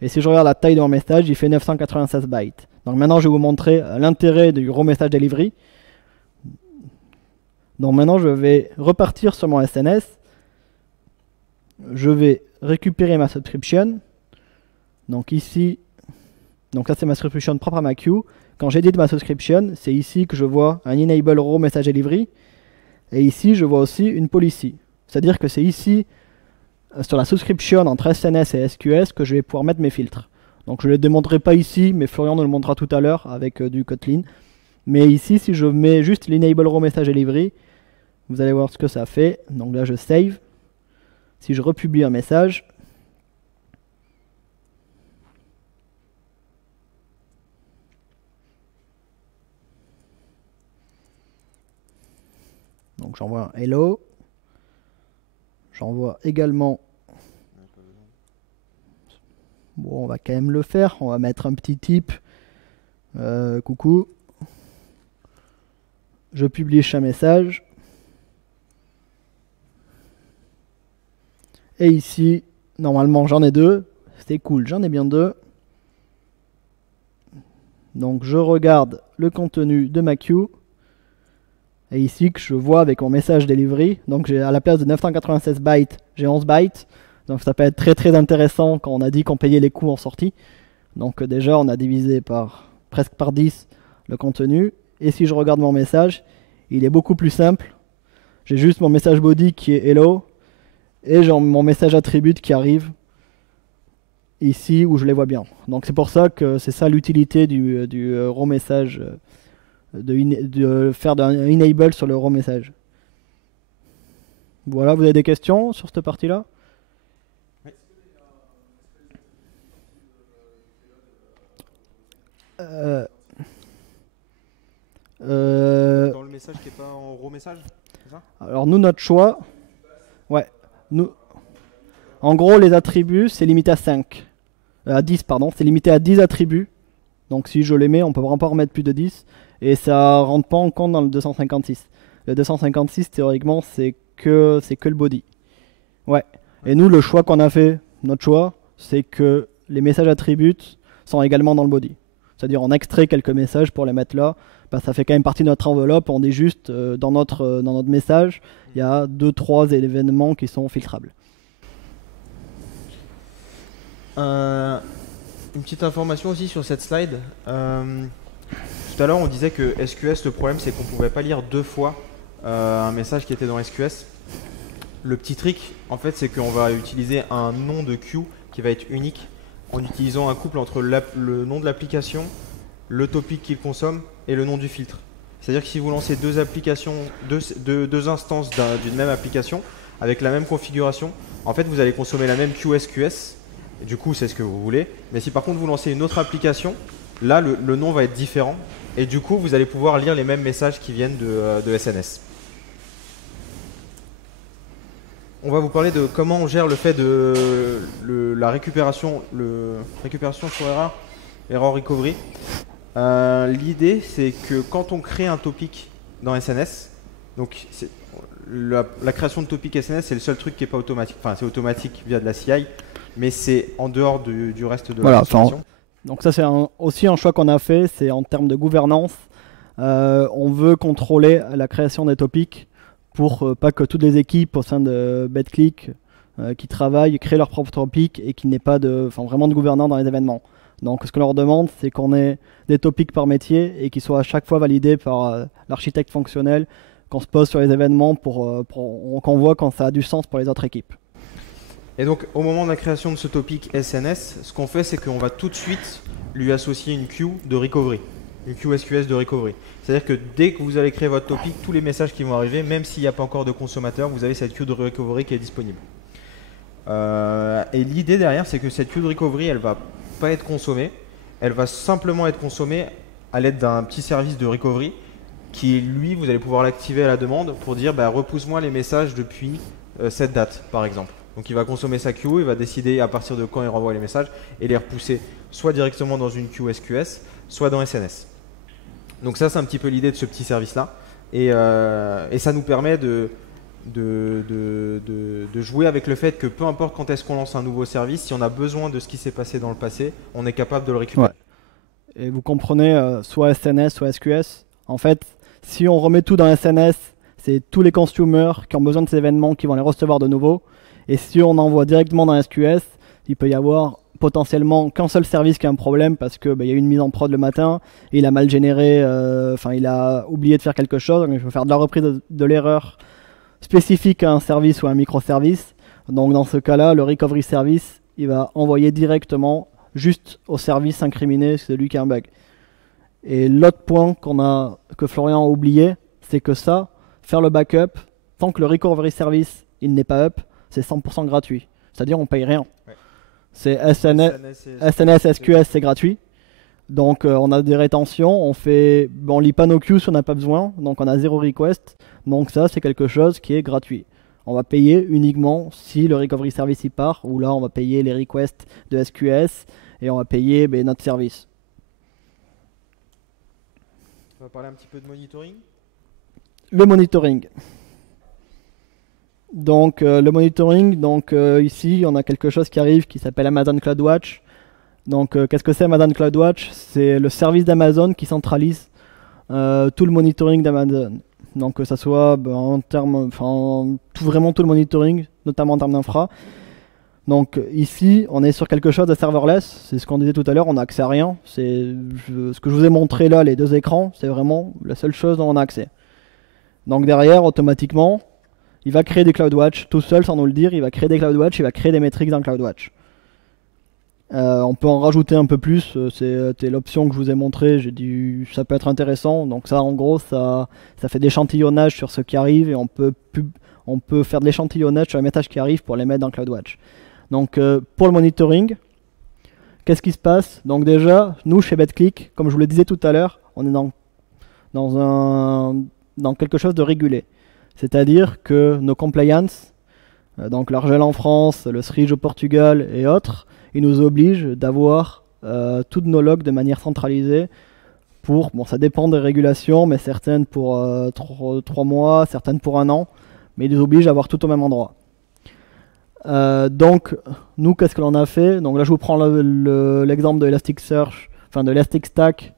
Et si je regarde la taille de mon message, il fait 996 bytes. Donc maintenant, je vais vous montrer l'intérêt du raw message delivery. Donc maintenant, je vais repartir sur mon SNS. Je vais récupérer ma subscription. Donc ici, donc ça c'est ma subscription propre à ma queue. Quand j'édite ma subscription, c'est ici que je vois un enable raw message delivery. Et ici, je vois aussi une policy. C'est-à-dire que c'est ici, sur la subscription entre SNS et SQS, que je vais pouvoir mettre mes filtres. Donc je ne les démontrerai pas ici, mais Florian nous le montrera tout à l'heure avec du Kotlin. Mais ici, si je mets juste l'enable raw message delivery, vous allez voir ce que ça fait. Donc là, je save. Si je republie un message, donc j'envoie un hello. J'envoie également. Bon, on va quand même le faire. On va mettre un petit type. Coucou. Je publie un message. Et ici, normalement, j'en ai deux. C'est cool, j'en ai bien deux. Donc, je regarde le contenu de ma queue. Et ici, que je vois avec mon message delivery. Donc, j'ai à la place de 996 bytes, j'ai 11 bytes. Donc, ça peut être très très intéressant quand on a dit qu'on payait les coûts en sortie. Donc, déjà, on a divisé presque par 10 le contenu. Et si je regarde mon message, il est beaucoup plus simple. J'ai juste mon message body qui est hello. Et j'ai mon message attribut qui arrive ici où je les vois bien. Donc c'est pour ça que c'est ça l'utilité du raw message, de faire un enable sur le raw message. Voilà, vous avez des questions sur cette partie-là? Oui. Dans le message qui n'est pas en raw message, c'est ça? Alors nous, notre choix, ouais, nous, en gros, les attributs, c'est limité à 5. À 10, pardon, c'est limité à 10 attributs. Donc si je les mets, on peut vraiment pas remettre plus de 10. Et ça rentre pas en compte dans le 256. Le 256, théoriquement, c'est que le body. Ouais. Et nous, le choix qu'on a fait, notre choix, c'est que les messages attributs sont également dans le body. C'est-à-dire on extrait quelques messages pour les mettre là. Bah, ça fait quand même partie de notre enveloppe. On dit juste, dans notre message, il y a 2-3 événements qui sont filtrables. Une petite information aussi sur cette slide. Tout à l'heure, on disait que SQS, le problème, c'est qu'on ne pouvait pas lire deux fois un message qui était dans SQS. Le petit trick, en fait, c'est qu'on va utiliser un nom de queue qui va être unique en utilisant un couple entre le nom de l'application, le topic qu'il consomme et le nom du filtre. C'est-à-dire que si vous lancez deux applications, deux instances d'une même application avec la même configuration, en fait, vous allez consommer la même queue SQS. Et du coup, c'est ce que vous voulez. Mais si par contre vous lancez une autre application, là le nom va être différent. Et du coup, vous allez pouvoir lire les mêmes messages qui viennent de SNS. On va vous parler de comment on gère le fait de la récupération, récupération sur error recovery. L'idée, c'est que quand on crée un topic dans SNS, donc la création de topic SNS, c'est le seul truc qui n'est pas automatique. Enfin, c'est automatique via de la CI. Mais c'est en dehors du reste de la construction. Donc ça c'est aussi un choix qu'on a fait, c'est en termes de gouvernance. On veut contrôler la création des topics pour pas que toutes les équipes au sein de BetClick qui travaillent créent leur propre topic et qu'il n'y ait pas vraiment de gouvernance dans les événements. Donc ce que leur demande, c'est qu'on ait des topics par métier et qu'ils soient à chaque fois validés par l'architecte fonctionnel, qu'on se pose sur les événements pour qu'on voit quand ça a du sens pour les autres équipes. Et donc au moment de la création de ce topic SNS, ce qu'on fait, c'est qu'on va tout de suite lui associer une queue de recovery, une queue SQS de recovery. C'est-à-dire que dès que vous allez créer votre topic, tous les messages qui vont arriver, même s'il n'y a pas encore de consommateur, vous avez cette queue de recovery qui est disponible. Et l'idée derrière, c'est que cette queue de recovery, elle va pas être consommée, elle va simplement être consommée à l'aide d'un petit service de recovery qui, lui, vous allez pouvoir l'activer à la demande pour dire bah, repousse-moi les messages depuis cette date, par exemple. Donc il va consommer sa queue, il va décider à partir de quand il renvoie les messages et les repousser soit directement dans une queue SQS, soit dans SNS. Donc ça, c'est un petit peu l'idée de ce petit service-là. Et ça nous permet de jouer avec le fait que peu importe quand est-ce qu'on lance un nouveau service, si on a besoin de ce qui s'est passé dans le passé, on est capable de le récupérer. Ouais. Et vous comprenez, soit SNS, soit SQS. En fait, si on remet tout dans SNS, c'est tous les consommateurs qui ont besoin de ces événements qui vont les recevoir de nouveau. Et si on envoie directement dans SQS, il peut y avoir potentiellement qu'un seul service qui a un problème parce qu'il y a eu une mise en prod le matin, et il a mal généré, il a oublié de faire quelque chose, donc il faut faire de la reprise de l'erreur spécifique à un service ou à un microservice. Donc dans ce cas-là, le recovery service, il va envoyer directement juste au service incriminé, c'est lui qui a un bug. Et l'autre point que Florian a oublié, c'est que ça, faire le backup, tant que le recovery service il n'est pas up, c'est 100% gratuit. C'est-à-dire on paye rien. Ouais. C'est SNS, SQS, c'est gratuit. Donc on a des rétentions, on lit pas nos queues si on n'a pas besoin, donc on a 0 request. Donc ça c'est quelque chose qui est gratuit. On va payer uniquement si le recovery service y part, ou là on va payer les requests de SQS et on va payer notre service. On va parler un petit peu de monitoring. Le monitoring. Donc le monitoring, ici on a quelque chose qui arrive qui s'appelle Amazon CloudWatch. Donc qu'est-ce que c'est Amazon CloudWatch? C'est le service d'Amazon qui centralise tout le monitoring d'Amazon. Donc que ça soit vraiment tout le monitoring, notamment en termes d'infra. Donc ici on est sur quelque chose de serverless, c'est ce qu'on disait tout à l'heure, on n'a accès à rien. Ce que je vous ai montré là, les deux écrans, c'est vraiment la seule chose dont on a accès. Donc derrière, automatiquement, il va créer des CloudWatch tout seul sans nous le dire, il va créer des CloudWatch, il va créer des métriques dans CloudWatch. On peut en rajouter un peu plus, c'était l'option que je vous ai montré, j'ai dit ça peut être intéressant. Donc ça en gros ça fait de l'échantillonnage sur ce qui arrive et on peut faire de l'échantillonnage sur les messages qui arrivent pour les mettre dans CloudWatch. Donc pour le monitoring, qu'est-ce qui se passe? Donc déjà, nous chez BetClick, comme je vous le disais tout à l'heure, on est dans quelque chose de régulé. C'est-à-dire que nos compliance, donc l'Argel en France, le SRIGE au Portugal et autres, ils nous obligent d'avoir toutes nos logs de manière centralisée ça dépend des régulations, mais certaines pour 3 mois, certaines pour 1 an, mais ils nous obligent à avoir tout au même endroit. Donc, nous, qu'est-ce que l'on a fait? Donc là, je vous prends l'exemple de Elasticsearch, de Elasticstack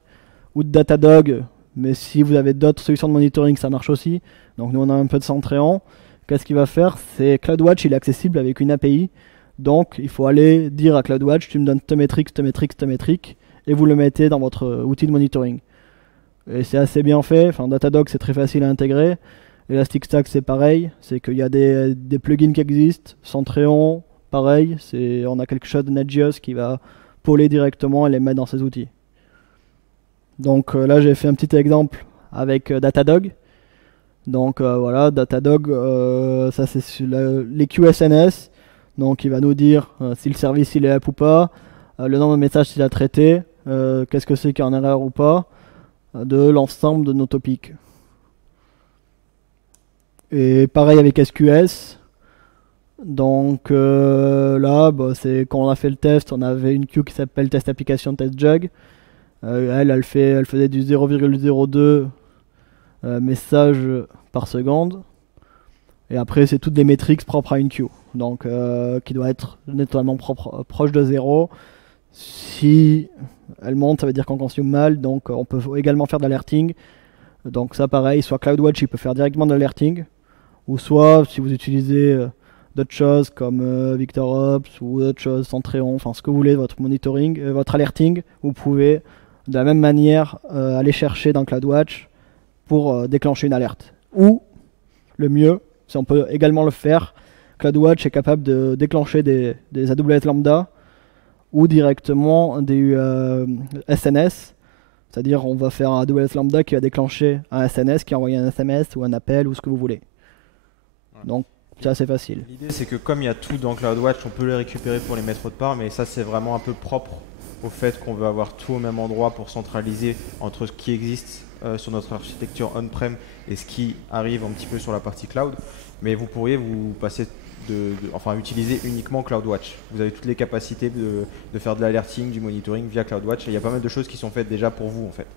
ou de Datadog, mais si vous avez d'autres solutions de monitoring, ça marche aussi. Donc nous, on a un peu de Centréon. Qu'est-ce qu'il va faire? C'est CloudWatch, il est accessible avec une API. Donc, il faut aller dire à CloudWatch, tu me donnes cette métrique, et vous le mettez dans votre outil de monitoring. Et c'est assez bien fait. Datadog, c'est très facile à intégrer. Elasticstack, c'est pareil. C'est qu'il y a des plugins qui existent. Centréon, pareil. On a quelque chose de Nagios qui va poler directement et les mettre dans ses outils. Donc là, j'ai fait un petit exemple avec Datadog. Donc voilà, Datadog, ça c'est sur les QSNS. Donc il va nous dire si le service il est up ou pas, le nombre de messages qu'il a traité, qu'est-ce que c'est qui est en erreur ou pas, de l'ensemble de nos topics. Et pareil avec SQS. Donc là, c'est quand on a fait le test, on avait une queue qui s'appelle test application test jug. Elle faisait du 0,02 messages par seconde. Et après, c'est toutes des métriques propres à une queue. Donc, qui doit être nettoiement proche de 0. Si elle monte, ça veut dire qu'on consomme mal. Donc, on peut également faire de l'alerting. Donc, ça, pareil, soit CloudWatch, il peut faire directement de l'alerting. Ou soit, si vous utilisez d'autres choses comme VictorOps ou d'autres choses, Centreon, enfin ce que vous voulez, votre monitoring, votre alerting, vous pouvez de la même manière aller chercher dans CloudWatch pour déclencher une alerte. Ou, le mieux, si on peut également le faire, CloudWatch est capable de déclencher des AWS Lambda ou directement des SNS. C'est-à-dire on va faire un AWS Lambda qui va déclencher un SNS, qui va envoyer un SMS ou un appel ou ce que vous voulez. Donc c'est assez facile. L'idée c'est que comme il y a tout dans CloudWatch, on peut les récupérer pour les mettre autre part, mais ça c'est vraiment un peu propre au fait qu'on veut avoir tout au même endroit pour centraliser entre ce qui existe sur notre architecture on-prem et ce qui arrive un petit peu sur la partie cloud. Mais vous pourriez vous passer enfin utiliser uniquement CloudWatch. Vous avez toutes les capacités de faire de l'alerting, du monitoring via CloudWatch et il y a pas mal de choses qui sont faites déjà pour vous en fait.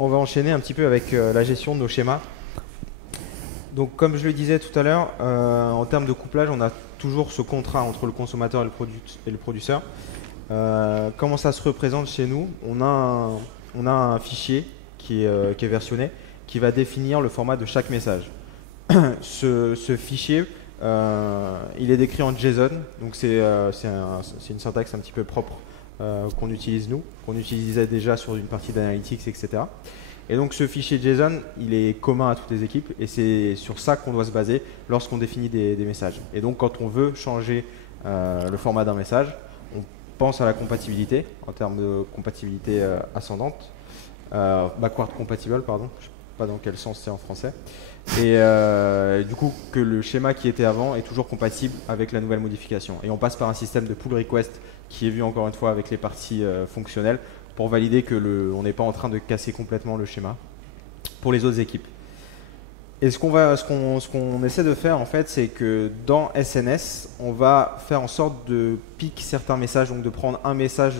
On va enchaîner un petit peu avec la gestion de nos schémas. Donc comme je le disais tout à l'heure, en termes de couplage, on a toujours ce contrat entre le consommateur et le producteur. Comment ça se représente chez nous? On a un fichier qui est versionné, qui va définir le format de chaque message. Ce fichier, il est décrit en JSON, donc c'est une syntaxe un petit peu propre qu'on utilise nous, qu'on utilisait déjà sur une partie d'analytics, etc. Et donc ce fichier JSON, il est commun à toutes les équipes et c'est sur ça qu'on doit se baser lorsqu'on définit des messages. Et donc quand on veut changer le format d'un message, on pense à la compatibilité, en termes de compatibilité ascendante, backward compatible, pardon, je ne sais pas dans quel sens c'est en français. Et du coup que le schéma qui était avant est toujours compatible avec la nouvelle modification. Et on passe par un système de pull request qui est vu encore une fois avec les parties fonctionnelles pour valider que on n'est pas en train de casser complètement le schéma pour les autres équipes. Et ce qu'on essaie de faire en fait, c'est que dans SNS, on va faire en sorte de pick certains messages, donc de prendre un message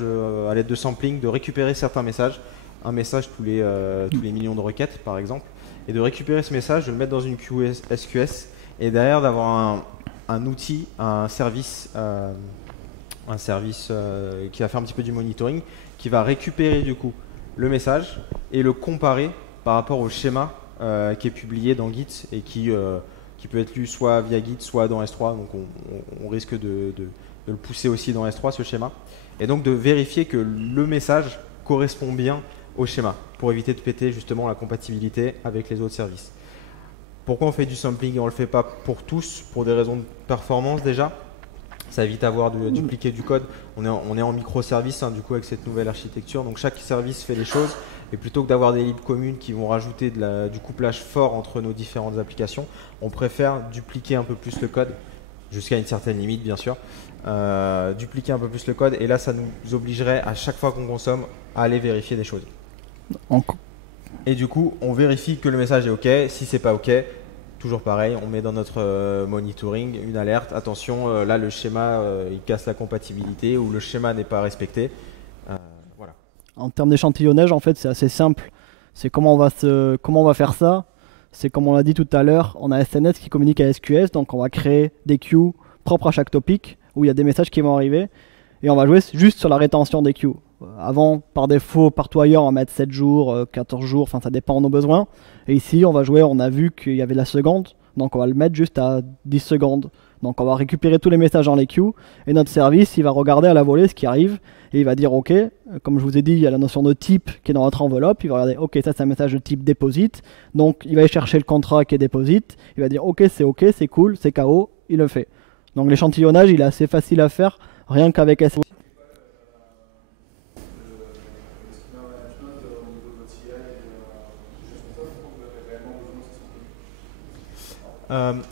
à l'aide de sampling, de récupérer certains messages, un message tous les millions de requêtes par exemple, et de récupérer ce message, de le mettre dans une queue SQS, et derrière d'avoir un outil, un service qui va faire un petit peu du monitoring, qui va récupérer du coup le message et le comparer par rapport au schéma qui est publié dans Git et qui peut être lu soit via Git, soit dans S3. Donc on risque de le pousser aussi dans S3 ce schéma. Et donc de vérifier que le message correspond bien au schéma pour éviter de péter justement la compatibilité avec les autres services. Pourquoi on fait du sampling et on ne le fait pas pour tous? Pour des raisons de performance déjà. Ça évite d'avoir de dupliquer du code. On est en microservice du coup avec cette nouvelle architecture. Donc chaque service fait les choses. Et plutôt que d'avoir des libs communes qui vont rajouter du couplage fort entre nos différentes applications, on préfère dupliquer un peu plus le code, jusqu'à une certaine limite bien sûr. Dupliquer un peu plus le code. Et là ça nous obligerait à chaque fois qu'on consomme à aller vérifier des choses. Et du coup on vérifie que le message est OK. Si c'est pas OK, toujours pareil, on met dans notre monitoring une alerte. Attention, là le schéma il casse la compatibilité ou le schéma n'est pas respecté. Voilà. En termes d'échantillonnage, en fait, c'est assez simple. C'est comment on va faire ça. C'est comme on l'a dit tout à l'heure, on a SNS qui communique à SQS, donc on va créer des queues propres à chaque topic où il y a des messages qui vont arriver et on va jouer juste sur la rétention des queues. Avant, par défaut, partout ailleurs, on va mettre 7 jours, 14 jours, enfin ça dépend de nos besoins. Et ici, on va jouer, on a vu qu'il y avait la seconde, donc on va le mettre juste à 10 secondes. Donc on va récupérer tous les messages dans les queues et notre service, il va regarder à la volée ce qui arrive et il va dire OK, comme je vous ai dit, il y a la notion de type qui est dans notre enveloppe, il va regarder OK, ça c'est un message de type deposit, donc il va aller chercher le contrat qui est deposit, il va dire OK, c'est cool, c'est KO, il le fait. Donc l'échantillonnage, il est assez facile à faire, rien qu'avec SQS.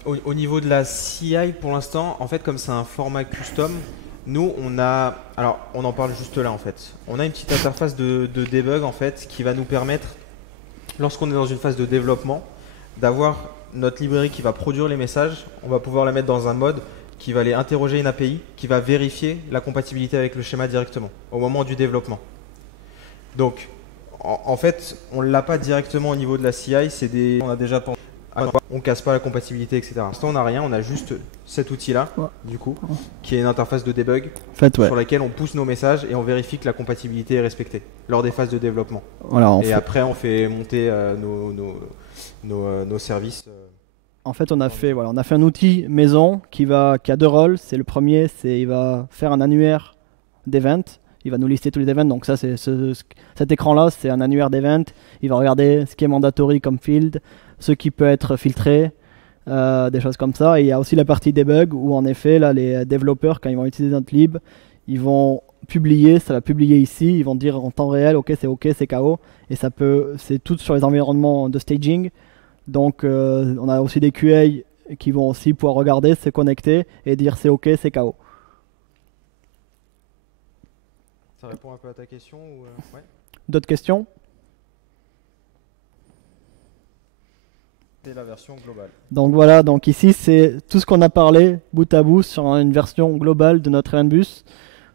Au niveau de la CI, pour l'instant, en fait, comme c'est un format custom, nous, on en parle juste là, en fait. On a une petite interface de debug, en fait, qui va nous permettre, lorsqu'on est dans une phase de développement, d'avoir notre librairie qui va produire les messages. On va pouvoir la mettre dans un mode qui va aller interroger une API, qui va vérifier la compatibilité avec le schéma directement, au moment du développement. Donc, en fait, on ne l'a pas directement au niveau de la CI, on a déjà pensé. On casse pas la compatibilité, etc. Pour l'instant, on n'a rien, on a juste cet outil-là, du coup, qui est une interface de debug sur laquelle on pousse nos messages et on vérifie que la compatibilité est respectée lors des phases de développement. Voilà, après, on fait monter nos services En fait, on a fait un outil maison qui a deux rôles. C'est le premier, c'est il va faire un annuaire d'events. Il va nous lister tous les events. Donc ça, cet écran-là, c'est un annuaire d'events. Il va regarder ce qui est mandatory comme field, ce qui peut être filtré, des choses comme ça. Et il y a aussi la partie debug où en effet, là, les développeurs, quand ils vont utiliser notre lib, ils vont publier, ça va publier ici. Ils vont dire en temps réel, ok, c'est KO. Et c'est tout sur les environnements de staging. Donc on a aussi des QA qui vont aussi pouvoir regarder, se connecter et dire c'est OK, c'est KO. Ça répond un peu à ta question ou ouais. D'autres questions? C'est la version globale. Donc voilà, donc ici c'est tout ce qu'on a parlé bout à bout sur une version globale de notre Event Bus.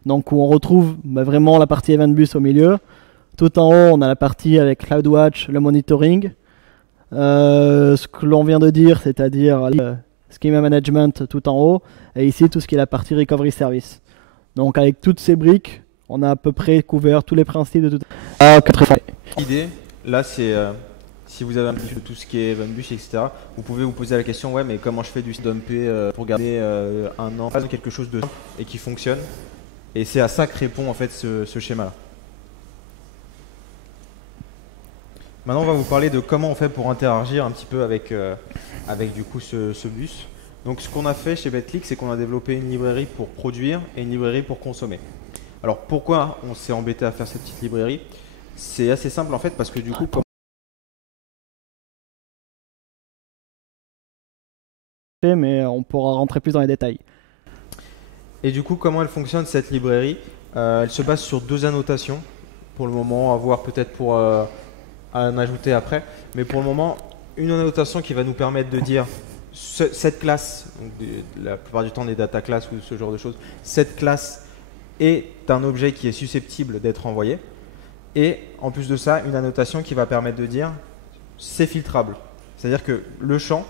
Donc où on retrouve vraiment la partie Event Bus au milieu. Tout en haut, on a la partie avec CloudWatch, le monitoring. Ce que l'on vient de dire, c'est-à-dire schema management tout en haut, et ici tout ce qui est la partie recovery service. Donc avec toutes ces briques, on a à peu près couvert tous les principes de tout. L'idée, là, c'est si vous avez un peu de tout ce qui est Eventbus, etc., vous pouvez vous poser la question, ouais, mais comment je fais du dumpé pour garder un an, quelque chose de simple et qui fonctionne. Et c'est à ça que répond en fait ce schéma-là. Maintenant, on va vous parler de comment on fait pour interagir un petit peu avec du coup ce bus. Donc, ce qu'on a fait chez BetClick, c'est qu'on a développé une librairie pour produire et une librairie pour consommer. Alors, pourquoi on s'est embêté à faire cette petite librairie? C'est assez simple en fait, parce que du coup, mais on pourra rentrer plus dans les détails. Et du coup, comment elle fonctionne cette librairie? Elle se base sur deux annotations. Pour le moment, à voir peut-être pour en ajouter après. Mais pour le moment, une annotation qui va nous permettre de dire cette classe, donc la plupart du temps des data classes ou ce genre de choses, cette classe est un objet qui est susceptible d'être envoyé. Et en plus de ça, une annotation qui va permettre de dire c'est filtrable. C'est-à-dire que le champ,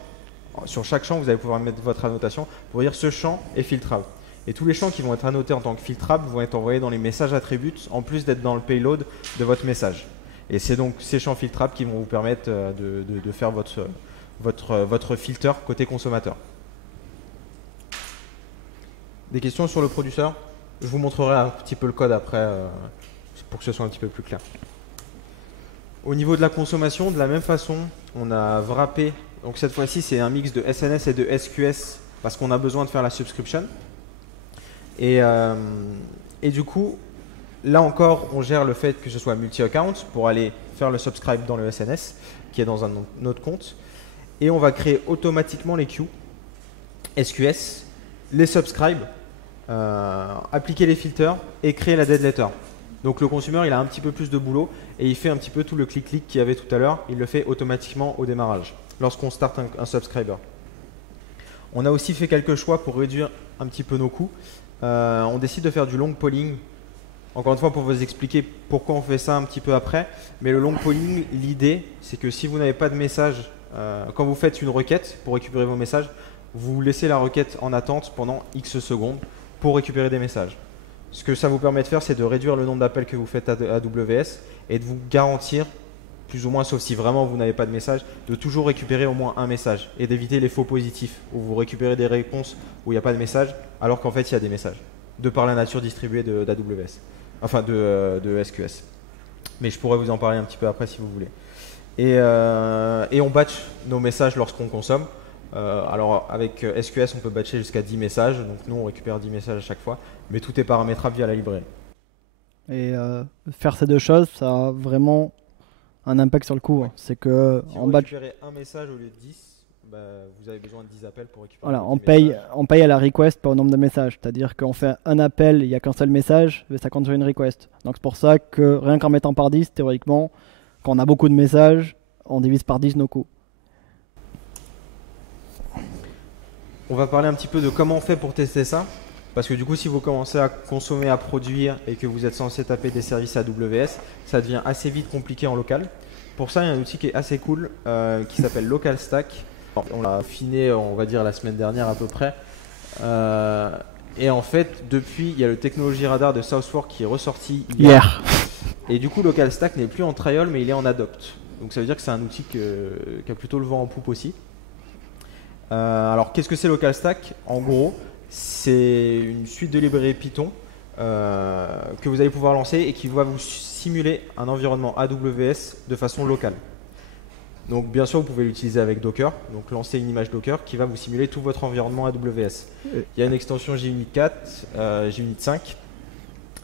sur chaque champ, vous allez pouvoir mettre votre annotation pour dire ce champ est filtrable. Et tous les champs qui vont être annotés en tant que filtrables vont être envoyés dans les messages attributes en plus d'être dans le payload de votre message. Et c'est donc ces champs filtrables qui vont vous permettre de faire votre filter côté consommateur. Des questions sur le producteur? Je vous montrerai un petit peu le code après pour que ce soit un petit peu plus clair. Au niveau de la consommation, de la même façon, on a wrappé. Donc cette fois-ci, c'est un mix de SNS et de SQS parce qu'on a besoin de faire la subscription. Et du coup, là encore, on gère le fait que ce soit multi-account pour aller faire le subscribe dans le SNS qui est dans un autre compte. Et on va créer automatiquement les queues SQS, les subscribe, appliquer les filters et créer la dead letter. Donc le consumer, il a un petit peu plus de boulot et il fait un petit peu tout le clic-clic qu'il y avait tout à l'heure. Il le fait automatiquement au démarrage lorsqu'on start un subscriber. On a aussi fait quelques choix pour réduire un petit peu nos coûts. On décide de faire du long polling. Encore une fois, pour vous expliquer pourquoi on fait ça un petit peu après. Mais le long polling, l'idée, c'est que si vous n'avez pas de message, quand vous faites une requête pour récupérer vos messages, vous laissez la requête en attente pendant X secondes pour récupérer des messages. Ce que ça vous permet de faire, c'est de réduire le nombre d'appels que vous faites à AWS et de vous garantir, plus ou moins, sauf si vraiment vous n'avez pas de message, de toujours récupérer au moins un message et d'éviter les faux positifs où vous récupérez des réponses où il n'y a pas de message alors qu'en fait il y a des messages, de par la nature distribuée d'AWS, enfin de SQS. Mais je pourrais vous en parler un petit peu après si vous voulez. Et on batch nos messages lorsqu'on consomme. Alors avec SQS, on peut batcher jusqu'à 10 messages, donc nous on récupère 10 messages à chaque fois, mais tout est paramétrable via la librairie. Et faire ces deux choses, ça a vraiment un impact sur le coût. Ouais. C'est que si vous récupérez un message au lieu de 10, vous avez besoin de 10 appels pour récupérer. Voilà, on paye à la request, pas au nombre de messages. C'est-à-dire qu'on fait un appel, il n'y a qu'un seul message, mais ça compte sur une request. Donc c'est pour ça que rien qu'en mettant par 10, théoriquement, quand on a beaucoup de messages, on divise par 10 nos coûts. On va parler un petit peu de comment on fait pour tester ça. Parce que du coup, si vous commencez à consommer, à produire et que vous êtes censé taper des services AWS, ça devient assez vite compliqué en local. Pour ça, il y a un outil qui est assez cool qui s'appelle LocalStack. On l'a affiné, on va dire, la semaine dernière à peu près. Et en fait, depuis, il y a le Technology Radar de Southfork qui est ressorti hier. Et du coup, LocalStack n'est plus en trial, mais il est en adopt. Donc ça veut dire que c'est un outil qui a plutôt le vent en poupe aussi. Alors qu'est-ce que c'est LocalStack? En gros, c'est une suite de librairies Python que vous allez pouvoir lancer et qui va vous simuler un environnement AWS de façon locale. Donc bien sûr, vous pouvez l'utiliser avec Docker, donc lancer une image Docker qui va vous simuler tout votre environnement AWS. Il y a une extension JUnit 4, JUnit 5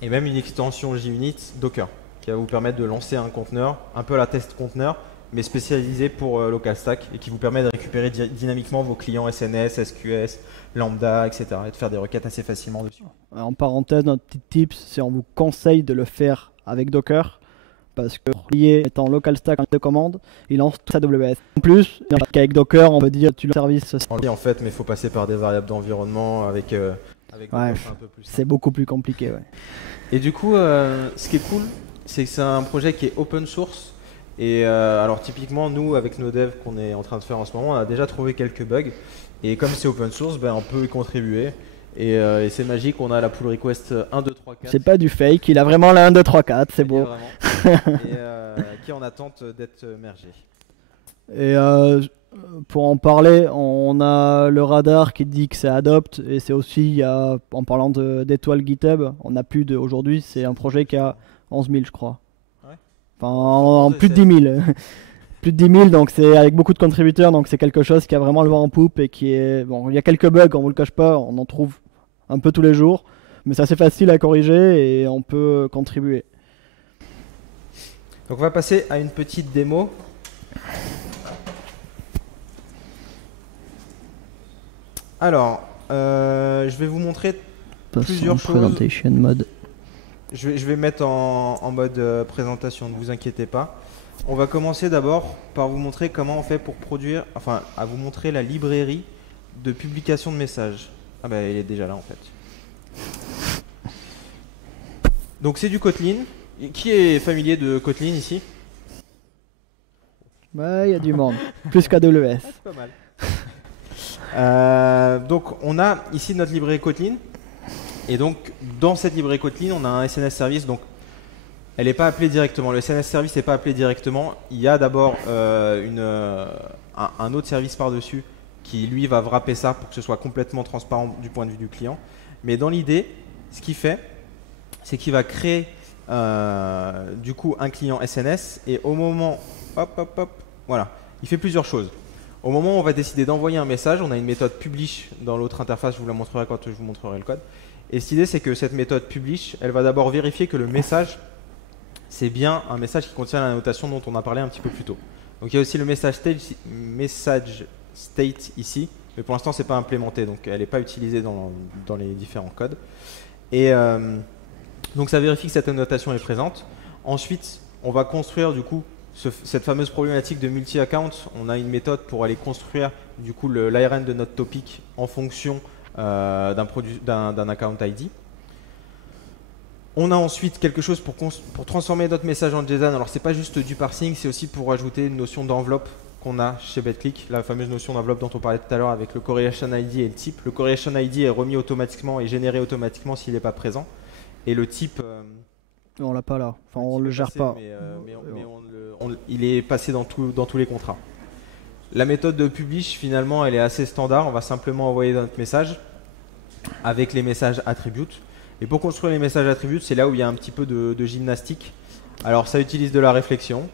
et même une extension JUnit Docker qui va vous permettre de lancer un conteneur, un peu à la test conteneur, mais spécialisé pour LocalStack et qui vous permet de récupérer dynamiquement vos clients SNS, SQS, Lambda, etc. et de faire des requêtes assez facilement dessus. En parenthèse, notre petit tips, c'est on vous conseille de le faire avec Docker parce que lié étant LocalStack en commande, il lance tout AWS. En plus, avec Docker, on peut dire tu le service. En fait, mais il faut passer par des variables d'environnement avec ouais, un peu plus. C'est beaucoup plus compliqué. Ouais. Et du coup, ce qui est cool, c'est que c'est un projet qui est open source. Et alors typiquement, nous, avec nos devs qu'on est en train de faire en ce moment, on a déjà trouvé quelques bugs. Et comme c'est open source, on peut y contribuer. Et c'est magique, on a la pull request 1, 2, 3, 4. C'est pas du fake, il a vraiment la 1, 2, 3, 4, c'est beau. Et qui est en attente d'être mergé. Et pour en parler, on a le radar qui dit que c'est Adopt. Et c'est aussi, en parlant d'étoiles GitHub, on a plus de. Aujourd'hui, c'est un projet qui a 11 000, je crois. Enfin, en plus de 10 000. Plus de 10 000, donc c'est avec beaucoup de contributeurs, donc c'est quelque chose qui a vraiment le vent en poupe et qui est... Bon, il y a quelques bugs, on vous le cache pas, on en trouve un peu tous les jours, mais c'est assez facile à corriger et on peut contribuer. Donc on va passer à une petite démo. Alors, je vais vous montrer plusieurs choses. Presentation mode. Je vais mettre en mode présentation, ne vous inquiétez pas. On va commencer d'abord par vous montrer comment on fait pour produire, enfin, à vous montrer la librairie de publication de messages. Ah bah, elle est déjà là en fait. Donc c'est du Kotlin. Qui est familier de Kotlin ici? Ouais, il y a du monde. Plus qu'AWS. C'est pas mal. Donc on a ici notre librairie Kotlin. Et donc, dans cette librairie Kotlin, on a un SNS service. Donc, elle n'est pas appelée directement. Le SNS service n'est pas appelé directement. Il y a d'abord un autre service par-dessus qui, lui, va wrapper ça pour que ce soit complètement transparent du point de vue du client. Mais dans l'idée, ce qu'il fait, c'est qu'il va créer du coup un client SNS. Et au moment, voilà, il fait plusieurs choses. Au moment où on va décider d'envoyer un message, on a une méthode publish dans l'autre interface. Je vous la montrerai quand je vous montrerai le code. Et cette idée, c'est que cette méthode publish, elle va d'abord vérifier que le message, c'est bien un message qui contient la notation dont on a parlé un petit peu plus tôt. Donc il y a aussi le message state ici, mais pour l'instant, ce n'est pas implémenté, donc elle n'est pas utilisée dans les différents codes. Et donc ça vérifie que cette notation est présente. Ensuite, on va construire du coup cette fameuse problématique de multi-account. On a une méthode pour aller construire du coup l'ARN de notre topic en fonction d'un account ID. On a ensuite quelque chose pour transformer notre message en JSON. Alors c'est pas juste du parsing, c'est aussi pour ajouter une notion d'enveloppe qu'on a chez BetClick, la fameuse notion d'enveloppe dont on parlait tout à l'heure avec le correlation ID et le type. Le correlation ID est remis automatiquement et généré automatiquement s'il n'est pas présent. Et le type... on l'a pas là, enfin on le gère pas. Il est passé dans tous les contrats. La méthode de publish, finalement, elle est assez standard. On va simplement envoyer notre message avec les messages attributes. Et pour construire les messages attributes, c'est là où il y a un petit peu de gymnastique. Alors, ça utilise de la réflexion.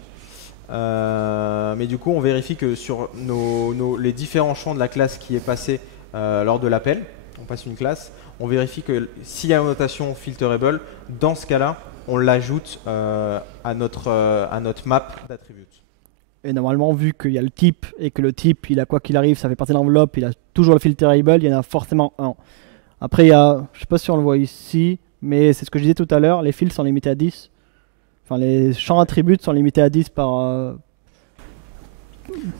Mais du coup, on vérifie que sur les différents champs de la classe qui est passée lors de l'appel, on passe une classe, on vérifie que s'il y a une notation filterable, dans ce cas-là, on l'ajoute à notre map d'attributes. Et normalement, vu qu'il y a le type et que le type, il a quoi qu'il arrive, ça fait partie de l'enveloppe, il a toujours le filterable, il y en a forcément un. Après, il y a, je sais pas si on le voit ici, mais c'est ce que je disais tout à l'heure, les fils sont limités à 10. Enfin, les champs attributs sont limités à 10 par...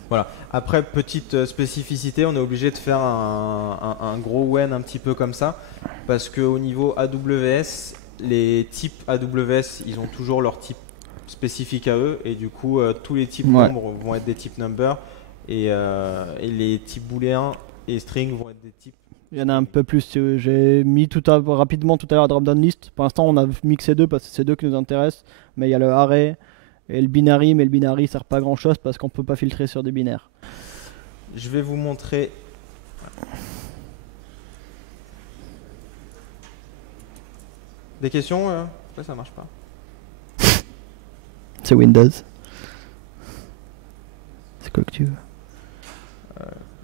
Voilà. Après, petite spécificité, on est obligé de faire un gros when un petit peu comme ça, parce qu'au niveau AWS, les types AWS, ils ont toujours leur type spécifique à eux, et du coup tous les types nombres vont être des types number et les types booléens et string vont être des types. Il y en a un peu plus. J'ai mis rapidement tout à l'heure drop down list. Pour l'instant, on a mixé deux parce que c'est deux qui nous intéressent, mais il y a le array et le binary, mais le binary sert pas à grand chose parce qu'on peut pas filtrer sur des binaires. Je vais vous montrer Des questions ouais, ça marche pas. C'est Windows. C'est quoi que tu veux?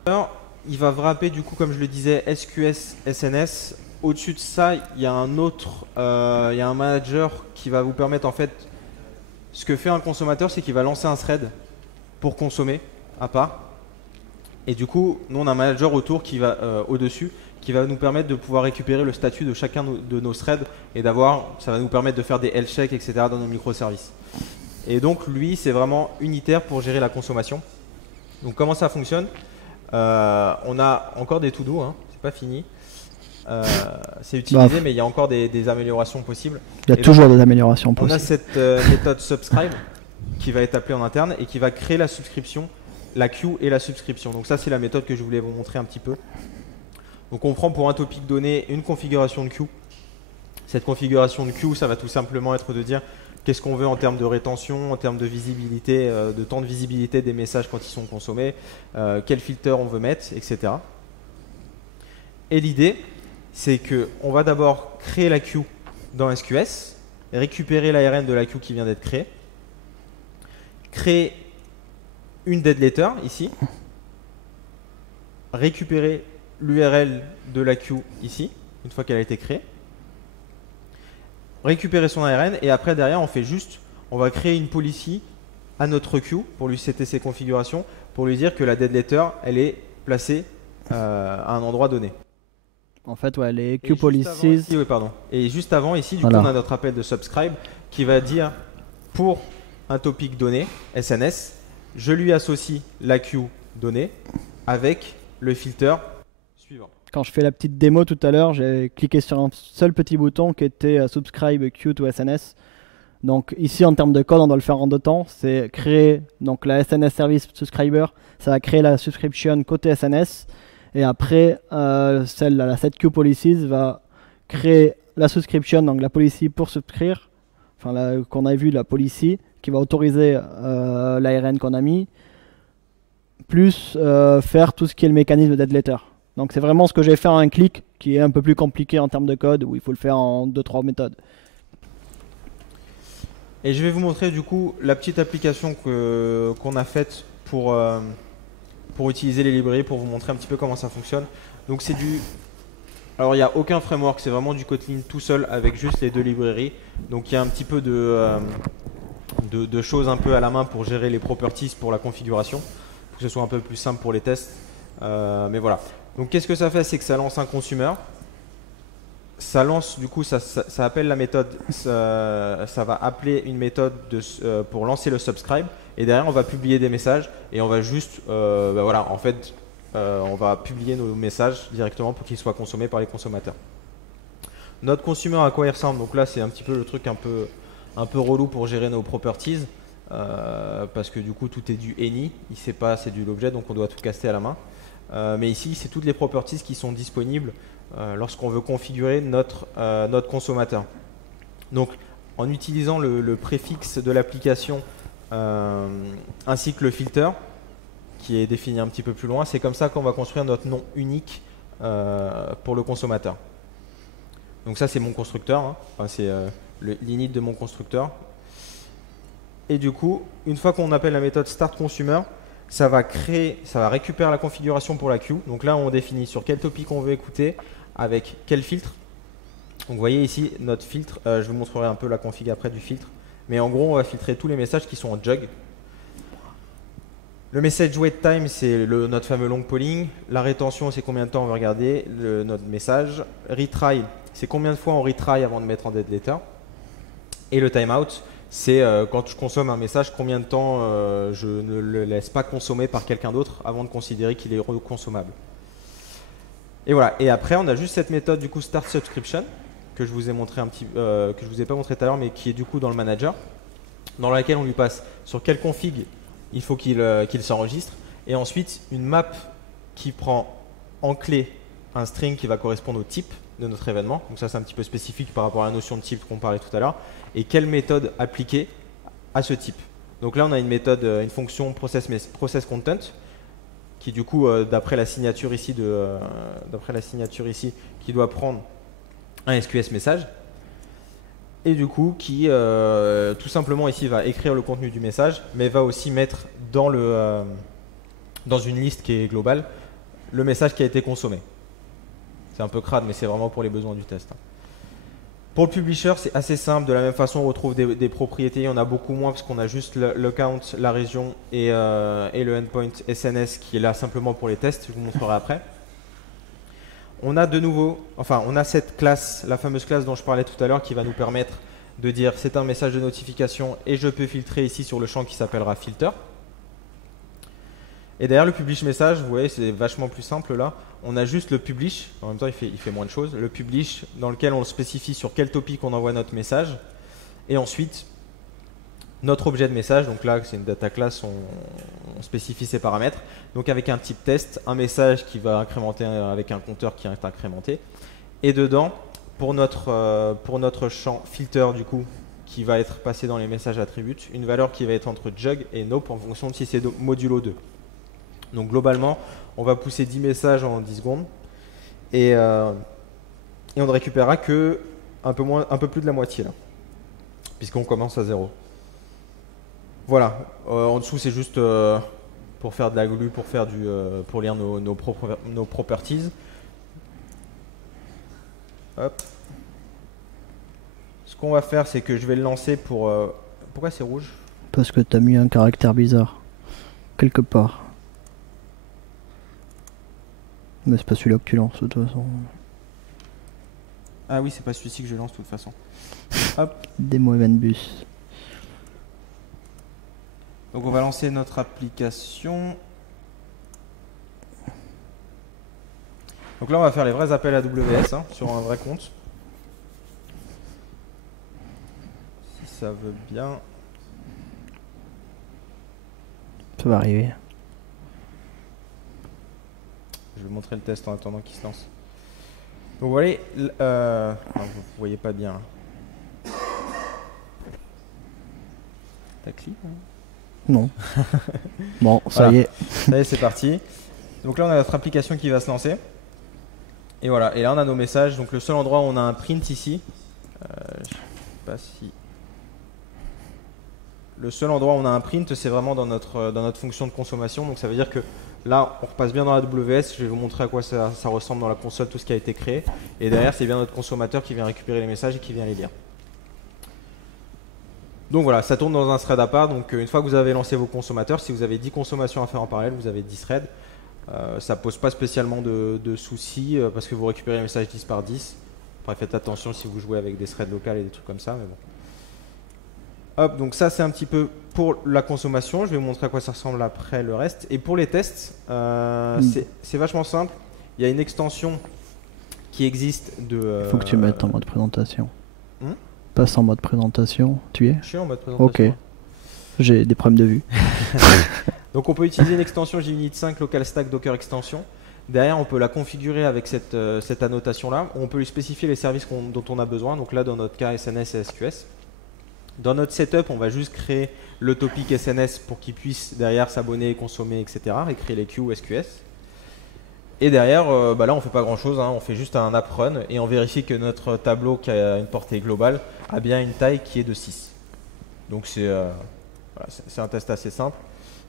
Alors, il va wrapper du coup, comme je le disais, SQS, SNS. Au-dessus de ça, il y a un autre, il y a un manager qui va vous permettre en fait, ce que fait un consommateur, c'est qu'il va lancer un thread pour consommer à part. Et du coup, nous on a un manager autour qui va au-dessus, qui va nous permettre de pouvoir récupérer le statut de chacun de nos threads et ça va nous permettre de faire des health checks, etc. dans nos microservices. Et donc lui, c'est vraiment unitaire pour gérer la consommation. Donc comment ça fonctionne? On a encore des to-do, hein, c'est pas fini. C'est utilisé, mais il y a encore des améliorations possibles. Il y a toujours des améliorations possibles. On a cette méthode subscribe qui va être appelée en interne et qui va créer la subscription, la queue et la subscription. Donc ça, c'est la méthode que je voulais vous montrer un petit peu. Donc on prend pour un topic donné une configuration de queue. Cette configuration de queue, ça va tout simplement être de dire qu'est-ce qu'on veut en termes de rétention, en termes de visibilité, de temps de visibilité des messages quand ils sont consommés, quel filter on veut mettre, etc. Et l'idée, c'est qu'on va d'abord créer la queue dans SQS, récupérer l'ARN de la queue qui vient d'être créée, créer une dead letter ici, récupérer l'URL de la queue ici, une fois qu'elle a été créée, récupérer son ARN et après derrière on va créer une policy à notre queue pour lui setter ses configurations, pour lui dire que la dead letter elle est placée à un endroit donné. En fait, ouais, les queue policies. Oui, pardon. Et juste avant, ici, du coup, on a notre appel de subscribe qui va dire pour un topic donné, SNS, je lui associe la queue donnée avec le filter suivant. Quand je fais la petite démo tout à l'heure, j'ai cliqué sur un seul petit bouton qui était subscribe queue to SNS. Donc ici, en termes de code, on doit le faire en deux temps. C'est créer donc la SNS service subscriber, ça va créer la subscription côté SNS. Et après, la set queue policies va créer la subscription, donc la policy pour souscrire, enfin qu'on a vu la policy qui va autoriser l'ARN qu'on a mis, plus faire tout ce qui est le mécanisme dead letter. Donc c'est vraiment ce que j'ai fait en un clic, qui est un peu plus compliqué en termes de code, où il faut le faire en 2-3 méthodes. Et je vais vous montrer du coup la petite application qu'on a faite pour utiliser les librairies, pour vous montrer un petit peu comment ça fonctionne. Donc c'est alors il n'y a aucun framework, c'est vraiment du Kotlin tout seul avec juste les deux librairies. Donc il y a un petit peu de choses un peu à la main pour gérer les properties pour la configuration, pour que ce soit un peu plus simple pour les tests. Mais voilà. Donc qu'est-ce que ça fait? C'est que ça lance un consumer. Ça lance, du coup, ça appelle la méthode, ça va appeler une méthode pour lancer le subscribe. Et derrière, on va publier des messages et on va juste, voilà, en fait, on va publier nos messages directement pour qu'ils soient consommés par les consommateurs. Notre consumer, à quoi il ressemble? Donc là, c'est un petit peu le truc un peu relou pour gérer nos properties, parce que du coup, tout est du any, il sait pas, c'est du l'objet, donc on doit tout caster à la main. Mais ici, c'est toutes les properties qui sont disponibles lorsqu'on veut configurer notre consommateur. Donc, en utilisant le préfixe de l'application ainsi que le filter, qui est défini un petit peu plus loin, c'est comme ça qu'on va construire notre nom unique pour le consommateur. Donc ça, c'est mon constructeur, hein. Enfin, c'est l'init de mon constructeur. Et du coup, une fois qu'on appelle la méthode startConsumer, ça va récupérer la configuration pour la queue. Donc là, on définit sur quel topic on veut écouter, avec quel filtre. Donc vous voyez ici notre filtre, je vous montrerai un peu la config après du filtre. Mais en gros, on va filtrer tous les messages qui sont en jug. Le message wait time, c'est notre fameux long polling. La rétention, c'est combien de temps on veut regarder notre message. Retry, c'est combien de fois on retry avant de mettre en dead letter. Et le timeout, c'est quand je consomme un message, combien de temps je ne le laisse pas consommer par quelqu'un d'autre avant de considérer qu'il est reconsommable. Et voilà. Et après, on a juste cette méthode du coup start subscription que je vous ai montré que je vous ai pas montré tout à l'heure, mais qui est du coup dans le manager, dans laquelle on lui passe sur quelle config il faut qu'il s'enregistre, et ensuite une map qui prend en clé un string qui va correspondre au type de notre événement. Donc ça, c'est un petit peu spécifique par rapport à la notion de type qu'on parlait tout à l'heure. Et quelle méthode appliquer à ce type. Donc là, on a une méthode, une fonction process content qui du coup, d'après la signature ici, qui doit prendre un SQS message. Et du coup, qui tout simplement ici va écrire le contenu du message, mais va aussi mettre dans une liste qui est globale le message qui a été consommé. C'est un peu crade, mais c'est vraiment pour les besoins du test. Pour le publisher, c'est assez simple. De la même façon, on retrouve des propriétés. Il y en a beaucoup moins parce qu'on a juste le count, la région et le endpoint SNS qui est là simplement pour les tests. Je vous montrerai après. On a de nouveau, enfin, on a cette classe, la fameuse classe dont je parlais tout à l'heure, qui va nous permettre de dire c'est un message de notification et je peux filtrer ici sur le champ qui s'appellera filter. Et derrière le publish message, vous voyez, c'est vachement plus simple là. On a juste le publish, en même temps il fait moins de choses. Le publish dans lequel on spécifie sur quel topic on envoie notre message. Et ensuite, notre objet de message, donc là c'est une data class, on spécifie ses paramètres. Donc avec un type test, un message qui va incrémenter avec un compteur qui est incrémenté. Et dedans, pour notre champ filter du coup, qui va être passé dans les messages attributes, une valeur qui va être entre jug et nope en fonction de si c'est modulo 2. Donc globalement, on va pousser 10 messages en 10 secondes et on ne récupérera que un peu plus de la moitié là, puisqu'on commence à 0. Voilà, en dessous c'est juste pour faire de la glue, pour lire nos properties. Hop. Ce qu'on va faire, c'est que je vais le lancer pour... Pourquoi c'est rouge? Parce que t'as mis un caractère bizarre. Quelque part. Mais c'est pas celui-là que tu lances de toute façon. Ah oui, c'est pas celui-ci que je lance de toute façon. Hop. Demo event bus. Donc on va lancer notre application. Donc là on va faire les vrais appels AWS sur un vrai compte. Si ça veut bien. Ça va arriver. Je vais montrer le test en attendant qu'il se lance. Donc vous voyez, non, vous voyez pas bien. T'as clic Non. Bon, ça voilà. y est. Ça y est, c'est parti. Donc là on a notre application qui va se lancer. Et voilà, et là on a nos messages. Donc le seul endroit où on a un print ici, je sais pas si... Le seul endroit où on a un print, c'est vraiment dans notre fonction de consommation. Donc ça veut dire que là, on repasse bien dans la AWS. Je vais vous montrer à quoi ça ressemble dans la console, tout ce qui a été créé. Et derrière, c'est bien notre consommateur qui vient récupérer les messages et qui vient les lire. Donc voilà, ça tourne dans un thread à part. Donc une fois que vous avez lancé vos consommateurs, si vous avez 10 consommations à faire en parallèle, vous avez 10 threads. Ça ne pose pas spécialement de soucis parce que vous récupérez les messages 10 par 10. Après, faites attention si vous jouez avec des threads locales et des trucs comme ça. Mais bon. Hop, donc ça c'est un petit peu pour la consommation. Je vais vous montrer à quoi ça ressemble après le reste. Et pour les tests, c'est vachement simple. Il y a une extension qui existe de... Il faut que tu mettes en mode présentation. Passe en mode présentation. Tu y es? Je suis en mode présentation. Ok. J'ai des problèmes de vue. Donc on peut utiliser une extension JUnit 5 Local Stack Docker Extension. Derrière, on peut la configurer avec cette annotation-là. On peut lui spécifier les services dont on a besoin. Donc là, dans notre cas, SNS et SQS. Dans notre setup, on va juste créer le topic SNS pour qu'il puisse derrière s'abonner, consommer, etc. et créer les queues SQS. Et derrière, là, on fait pas grand-chose. On fait juste un app run et on vérifie que notre tableau qui a une portée globale a bien une taille qui est de 6. Donc c'est un test assez simple.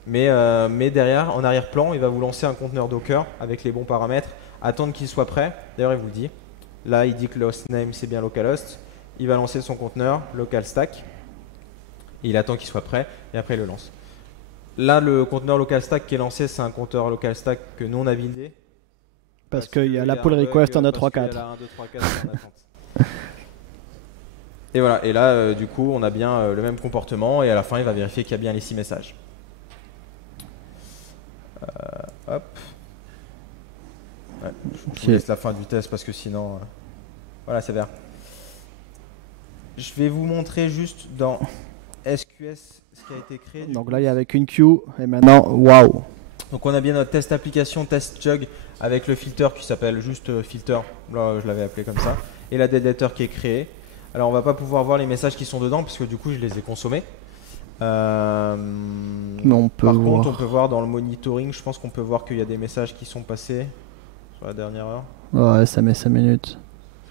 Mais derrière, en arrière-plan, il va vous lancer un conteneur Docker avec les bons paramètres, attendre qu'il soit prêt. D'ailleurs, il vous le dit. Là, il dit que le hostname, c'est bien localhost. Il va lancer son conteneur, local stack. Il attend qu'il soit prêt et après il le lance. Là, le conteneur local stack qui est lancé, c'est un conteneur local stack que nous on a buildé. Parce qu'il y a la pull request en 1, 2, 3, 4. Et voilà, et là, du coup, on a bien le même comportement et à la fin, il va vérifier qu'il y a bien les 6 messages. Hop. Ouais, je vous laisse la fin du test parce que sinon... voilà, c'est vert. Je vais vous montrer juste dans SQS ce qui a été créé. Donc là, il y avait qu'une queue et maintenant, waouh! Donc on a bien notre test application, test jug avec le filter qui s'appelle juste filter. Là, je l'avais appelé comme ça. Et la dead letter qui est créée. Alors on va pas pouvoir voir les messages qui sont dedans parce que du coup, je les ai consommés. Mais on peut Par voir. contre, on peut voir dans le monitoring, je pense qu'on peut voir qu'il y a des messages qui sont passés sur la dernière heure. Ouais, ça met 5 minutes.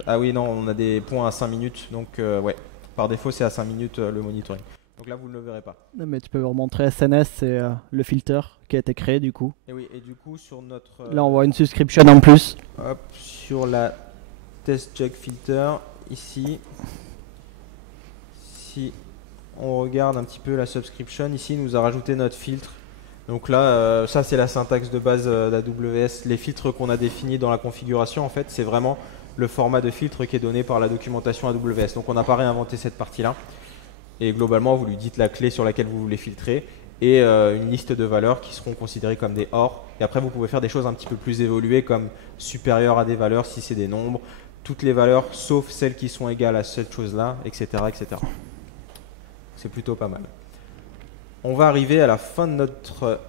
Ah oui, non, on a des points à 5 minutes, donc ouais, par défaut c'est à 5 minutes le monitoring. Donc là, vous ne le verrez pas. Non, mais tu peux leur montrer SNS, c'est le filter qui a été créé du coup. Et oui, et du coup, sur notre. Là, on voit une subscription en plus. Hop, sur la test jug filter, ici, si on regarde un petit peu la subscription, ici, il nous a rajouté notre filtre. Donc là, ça c'est la syntaxe de base d'AWS. Les filtres qu'on a définis dans la configuration, en fait, c'est vraiment le format de filtre qui est donné par la documentation AWS. Donc on n'a pas réinventé cette partie-là. Et globalement, vous lui dites la clé sur laquelle vous voulez filtrer et une liste de valeurs qui seront considérées comme des OR. Et après, vous pouvez faire des choses un petit peu plus évoluées comme supérieures à des valeurs si c'est des nombres, toutes les valeurs sauf celles qui sont égales à cette chose-là, etc., etc. C'est plutôt pas mal. On va arriver à la fin de notre